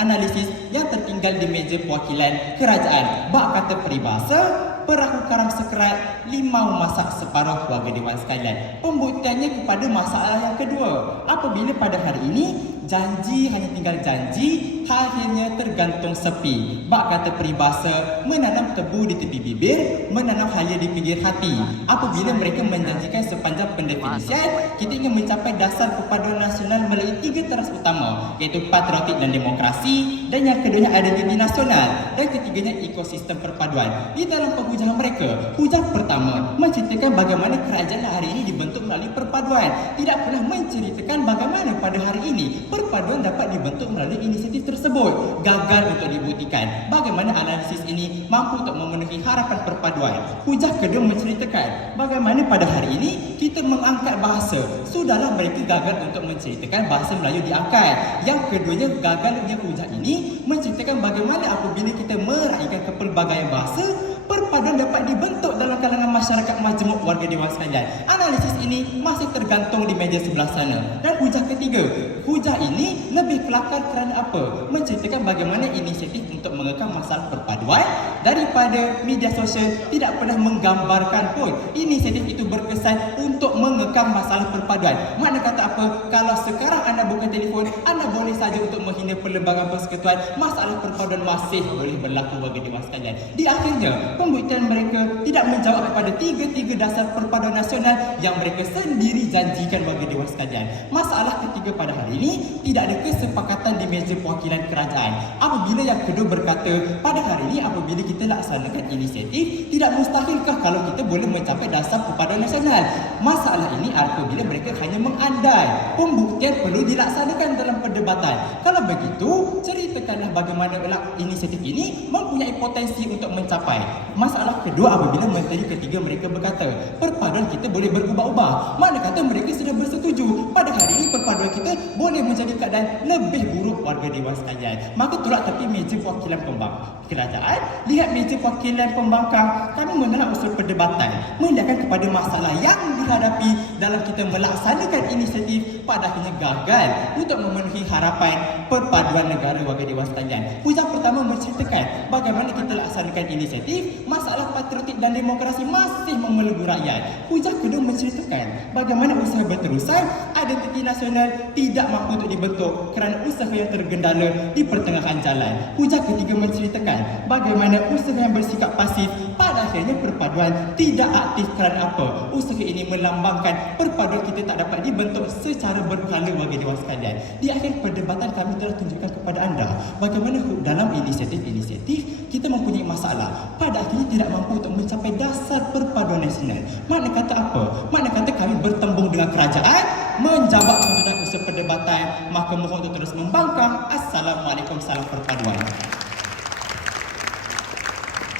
analisis yang tertinggal di meja perwakilan kerajaan. Bak kata peribahasa, perahu karang sekerat, limau masak separuh warga dewan sekalian. Pembuktiannya kepada masalah yang kedua. Apabila pada hari ini janji hanya tinggal janji, akhirnya tergantung sepi. Bak kata peribahasa, menanam tebu di tepi bibir, menanam halia di pinggir hati. Apabila mereka menjanjikan sepanjang pendefinisian, kita ingin mencapai dasar perpaduan nasional melalui 3 teras utama, iaitu patriotik dan demokrasi, dan yang keduanya identiti nasional, dan ketiganya ekosistem perpaduan. Di dalam penghujahan mereka, hujah pertama menceritakan bagaimana kerajaan hari ini dibentuk melalui perpaduan, tidak pernah menceritakan bagaimana pada hari ini perpaduan dapat dibentuk melalui inisiatif tersebut. Gagal untuk dibuktikan bagaimana analisis ini mampu untuk memenuhi harapan perpaduan. Hujah kedua menceritakan bagaimana pada hari ini kita mengangkat bahasa. Sudahlah mereka gagal untuk menceritakan bahasa Melayu diangkat. Yang keduanya gagalnya hujah ini menceritakan bagaimana apabila kita meraihkan kepelbagaian bahasa, perpaduan dapat dibentuk dalam kalangan masyarakat majmuk warga dewan sekalian. Analisis ini masih tergantung di meja sebelah sana. Dan hujah ketiga, hujah ini lebih kelakar kerana apa? Menceritakan bagaimana inisiatif untuk mengekang masalah perpaduan daripada media sosial tidak pernah menggambarkan pun inisiatif itu berkesan untuk mengekang masalah perpaduan. Makna kata apa? Kalau sekarang anda buka telefon, anda boleh saja untuk menghina perlembagaan persekutuan, masalah perpaduan masih boleh berlaku bagi dewan sekalian. Di akhirnya, pembuktian mereka tidak menjawab kepada 3 dasar perpaduan nasional yang mereka sendiri janjikan bagi dewan sekalian. Masalah ketiga pada hari ini, tidak ada kesepakatan di meja perwakilan kerajaan. Apabila yang kedua berkata, pada hari ini apabila kita laksanakan inisiatif, tidak mustahilkah kalau kita boleh mencapai dasar perpaduan nasional? Masalah ini apabila mereka hanya mengandai. Pembuktian perlu dilaksanakan dalam perdebatan. Kalau begitu, ceritakanlah bagaimana inisiatif ini mempunyai potensi untuk mencapai. Masalah kedua apabila menteri ketiga mereka berkata, perpaduan kita boleh berubah-ubah. Mana kata mereka sudah bersetuju pada hari ini perpaduan kita boleh menjadi keadaan lebih buruk warga dewan sekalian. Maka tolak tepi meja perwakilan pembangkang kerajaan, lihat meja perwakilan pembangkang. Kami menolak usul perdebatan, melihatkan kepada masalah yang dihadapi dalam kita melaksanakan inisiatif pada akhirnya gagal untuk memenuhi harapan perpaduan negara warga dewan sekalian. Hujah pertama menceritakan bagaimana kita laksanakan inisiatif, masalah patriotik dan demokrasi masih memelenggu rakyat. Hujah kedua menceritakan bagaimana usaha berterusan, identiti nasional tidak mampu untuk dibentuk kerana usaha yang tergendala di pertengahan jalan. Hujah ketiga menceritakan bagaimana usaha yang bersikap pasif pada akhirnya perpaduan tidak aktif kerana apa? Usaha ini melambangkan perpaduan kita tak dapat dibentuk secara berkala bagi dewan sekalian. Di akhir perdebatan kami telah tunjukkan kepada anda bagaimana dalam inisiatif-inisiatif kita mempunyai masalah, pada akhirnya tidak mampu untuk mencapai dasar perpaduan nasional. Makna kata apa? Makna kata kami bertembung dengan kerajaan, menjawab tuntutan usaha perdebatan, maka mohon untuk terus membangkang. Assalamualaikum, salam perpaduan.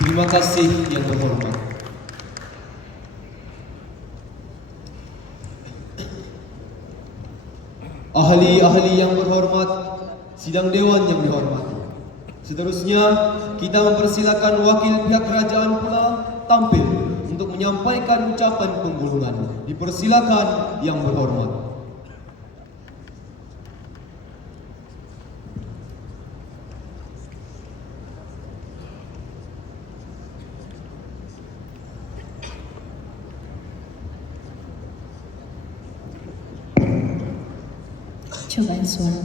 Terima kasih yang terhormat. Ahli-ahli yang berhormat, sidang dewan yang dihormati. Seterusnya, kita mempersilakan wakil pihak kerajaan pula tampil untuk menyampaikan ucapan penggulungan. Dipersilakan yang berhormat. Cubaan suara.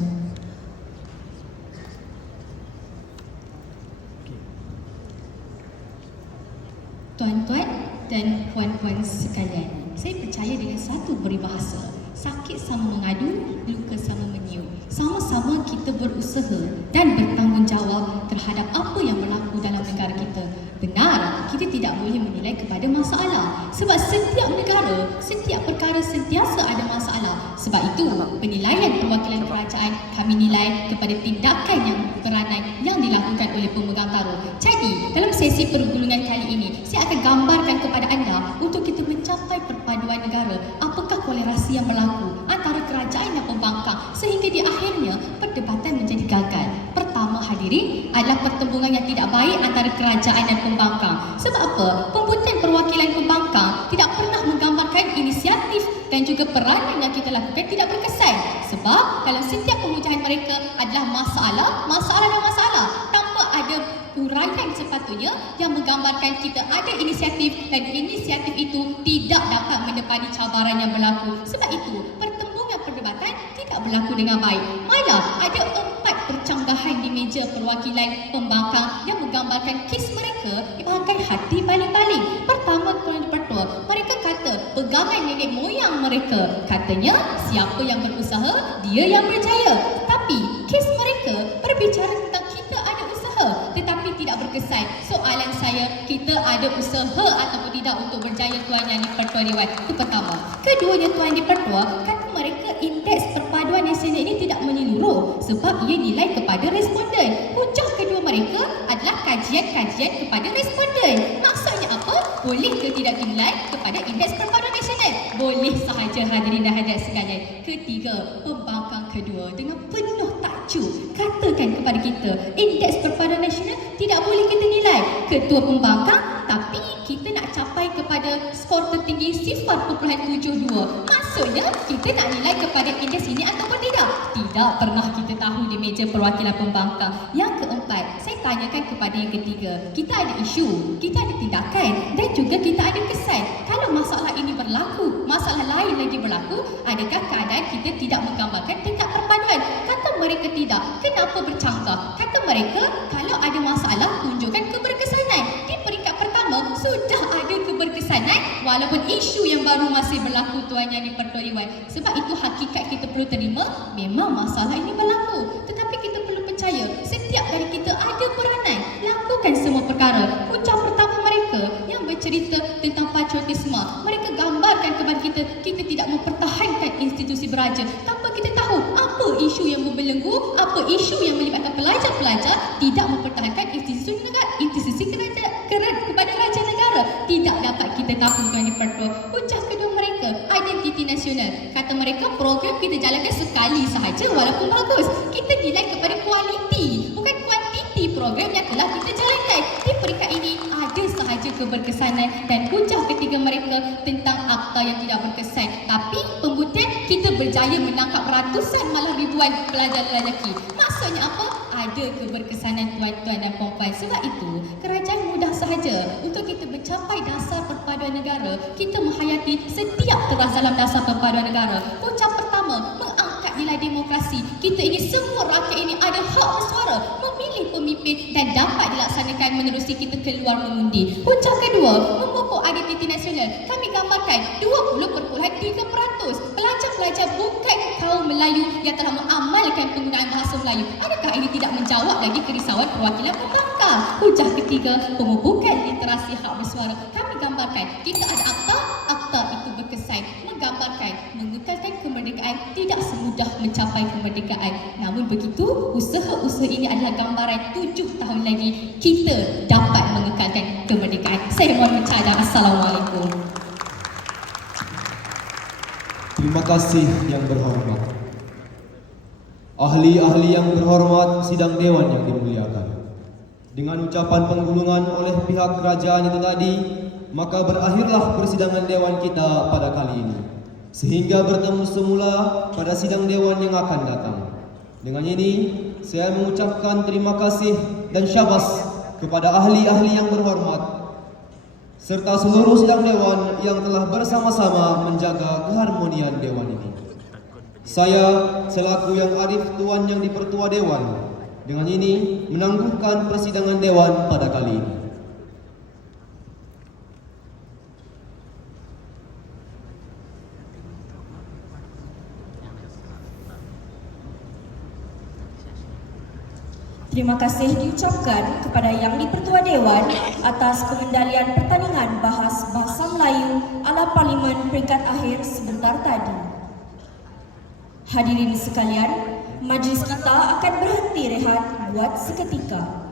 Tuan-tuan dan puan-puan sekalian, saya percaya dengan satu peribahasa, sakit sama mengadu, luka sama meniup. Sama-sama kita berusaha dan bertanggungjawab terhadap apa yang berlaku dalam negara kita. Benar, kita tidak boleh menilai kepada masalah. Sebab setiap negara, setiap perkara sentiasa ada masalah. Sebab itu, penilaian perwakilan kerajaan kami nilai kepada tindakan yang peranan yang dilakukan oleh pemegang taruh. Jadi, dalam sesi pergulungan kali ini, saya akan gambarkan kepada anda untuk kita mencapai perpaduan negara. Apakah kolerasi yang berlaku antara kerajaan dan pembangkang sehingga di akhirnya perdebatan menjadi gagal. Pertama hadirin adalah pertembungan yang tidak baik antara kerajaan dan pembangkang. Sebab apa? Pembuktian perwakilan pembangkang tidak pernah menggambarkan inisiatif dan juga peranan yang kita lakukan tidak berkesan. Sebab kalau setiap pemujaan mereka adalah masalah dan masalah tanpa ada uraian sepatutnya yang menggambarkan kita ada inisiatif dan inisiatif itu tidak dapat menepani cabaran yang berlaku. Sebab itu, pertembungan perdebatan tidak berlaku dengan baik. Malah ada 4 percanggahan di meja perwakilan pembangkang yang menggambarkan kes mereka bagai hati baling-baling. Pertama, Tuan Pertua, mereka kata pegangan nenek moyang mereka. Katanya siapa yang berusaha, dia yang berjaya. Tapi kes mereka berbicara tentang kita ada usaha tetapi tidak berkesan. Soalan saya, kita ada usaha ataupun tidak untuk berjaya Tuan Yang di-Pertua Dewan? Itu pertama. Keduanya, Tuan di-Pertua, kata mereka indeks perpaduan nasional ini tidak menyeluruh sebab ia nilai kepada responden. Hujah kedua mereka adalah kajian-kajian kepada responden. Maksudnya apa? Boleh ke tidak dinilai kepada indeks perpaduan nasional? Boleh sahaja hadirin dan hadirat sekalian. Ketiga, pembangkang kedua dengan penuh takjub katakan kepada kita indeks perpaduan nasional tidak boleh kita nilai. Ketua pembangkang, tapi kita nak capai kepada skor tertinggi 0.72. Maksudnya kita nak nilai kepada indeks ini ataupun tidak? Tidak pernah kita tahu di meja perwakilan pembangkang. Yang keempat, saya tanyakan kepada yang ketiga, kita ada isu, kita ada tindakan dan juga kita ada kesan. Kalau masalah ini berlaku, masalah lain lagi berlaku, adakah keadaan kita tidak menggambarkan tingkat perpaduan? Kata mereka tidak. Kenapa bercanggah? Kata mereka, kalau ada masalah, tunjukkan keberkesanan. Di peringkat pertama, sudah ada keberkesanan walaupun isu yang baru masih berlaku Tuan Yang di-Pertua Dewan. Sebab itu hakikat kita perlu terima, memang masalah ini berlaku. Tetapi kita perlu percaya, setiap dari kita ada peranan lakukan semua perkara. Ucap pertama mereka yang bercerita tentang patriotisme, mereka gambarkan kepada kita, kita tidak mempertahankan institusi beraja tanpa kita tahu apa isu yang membelenggu, apa isu yang melibatkan pelajar-pelajar, tidak mempertahankan institusi negara, institusi kepada raja negara. Tidak dapat kita tahu Tuan di-Pertua. Ucap kedua mereka, identiti nasional. Kata mereka, program kita jalankan sekali sahaja walaupun bagus. Kita nilai kepada kualiti, bukan kuantiti program yang telah kita jalankan. Di peringkat ini ada sahaja keberkesanan. Dan ucap ketiga mereka tentang akta yang tidak berkesan. Tapi pembuktian kita berjaya menangkap ratusan malah ribuan pelajar lelaki. Maksudnya apa? Ada keberkesanan tuan-tuan dan puan-puan. Sebab itu, kerajaan mudah sahaja untuk kita mencapai dasar perpaduan negara. Kita menghayati setiap teras dalam dasar perpaduan negara. Ucap pertama, mengangkat nilai demokrasi. Kita ingin semua rakyat ini ada hak bersuara, memilih pemimpin dan dapat dilaksanakan menerusi kita keluar mengundi. Ucap kedua, memupuk identiti nasional. Kami gambarkan 20.3% pelajar-pelajar bukan kaum Melayu yang telah mengamalkan penggunaan bahasa Melayu. Adakah ini tidak menjawab lagi kerisauan perwakilan pembangkang? Ucap ketiga, pemupukan literasi hak bersuara. Kami gambarkan kita ada akta itu berkesan, menggambarkan mengekalkan kemerdekaan tidak semudah mencapai kemerdekaan. Namun begitu, usaha-usaha ini adalah gambaran 7 tahun lagi kita dapat mengekalkan kemerdekaan. Saya mohon bercadang. Assalamualaikum. Terima kasih yang berhormat. Ahli-ahli yang berhormat, sidang dewan yang dimuliakan. Dengan ucapan penggulungan oleh pihak kerajaan itu tadi, maka berakhirlah persidangan dewan kita pada kali ini. Sehingga bertemu semula pada sidang dewan yang akan datang. Dengan ini, saya mengucapkan terima kasih dan syabas kepada ahli-ahli yang berhormat serta seluruh sidang dewan yang telah bersama-sama menjaga keharmonian dewan ini. Saya selaku yang arif Tuan Yang di-Pertua Dewan dengan ini menangguhkan persidangan dewan pada kali ini. Terima kasih diucapkan kepada Yang di-Pertua Dewan atas pengendalian pertandingan bahas bahasa Melayu ala Parlimen peringkat akhir sebentar tadi. Hadirin sekalian, majlis kita akan berhenti rehat buat seketika.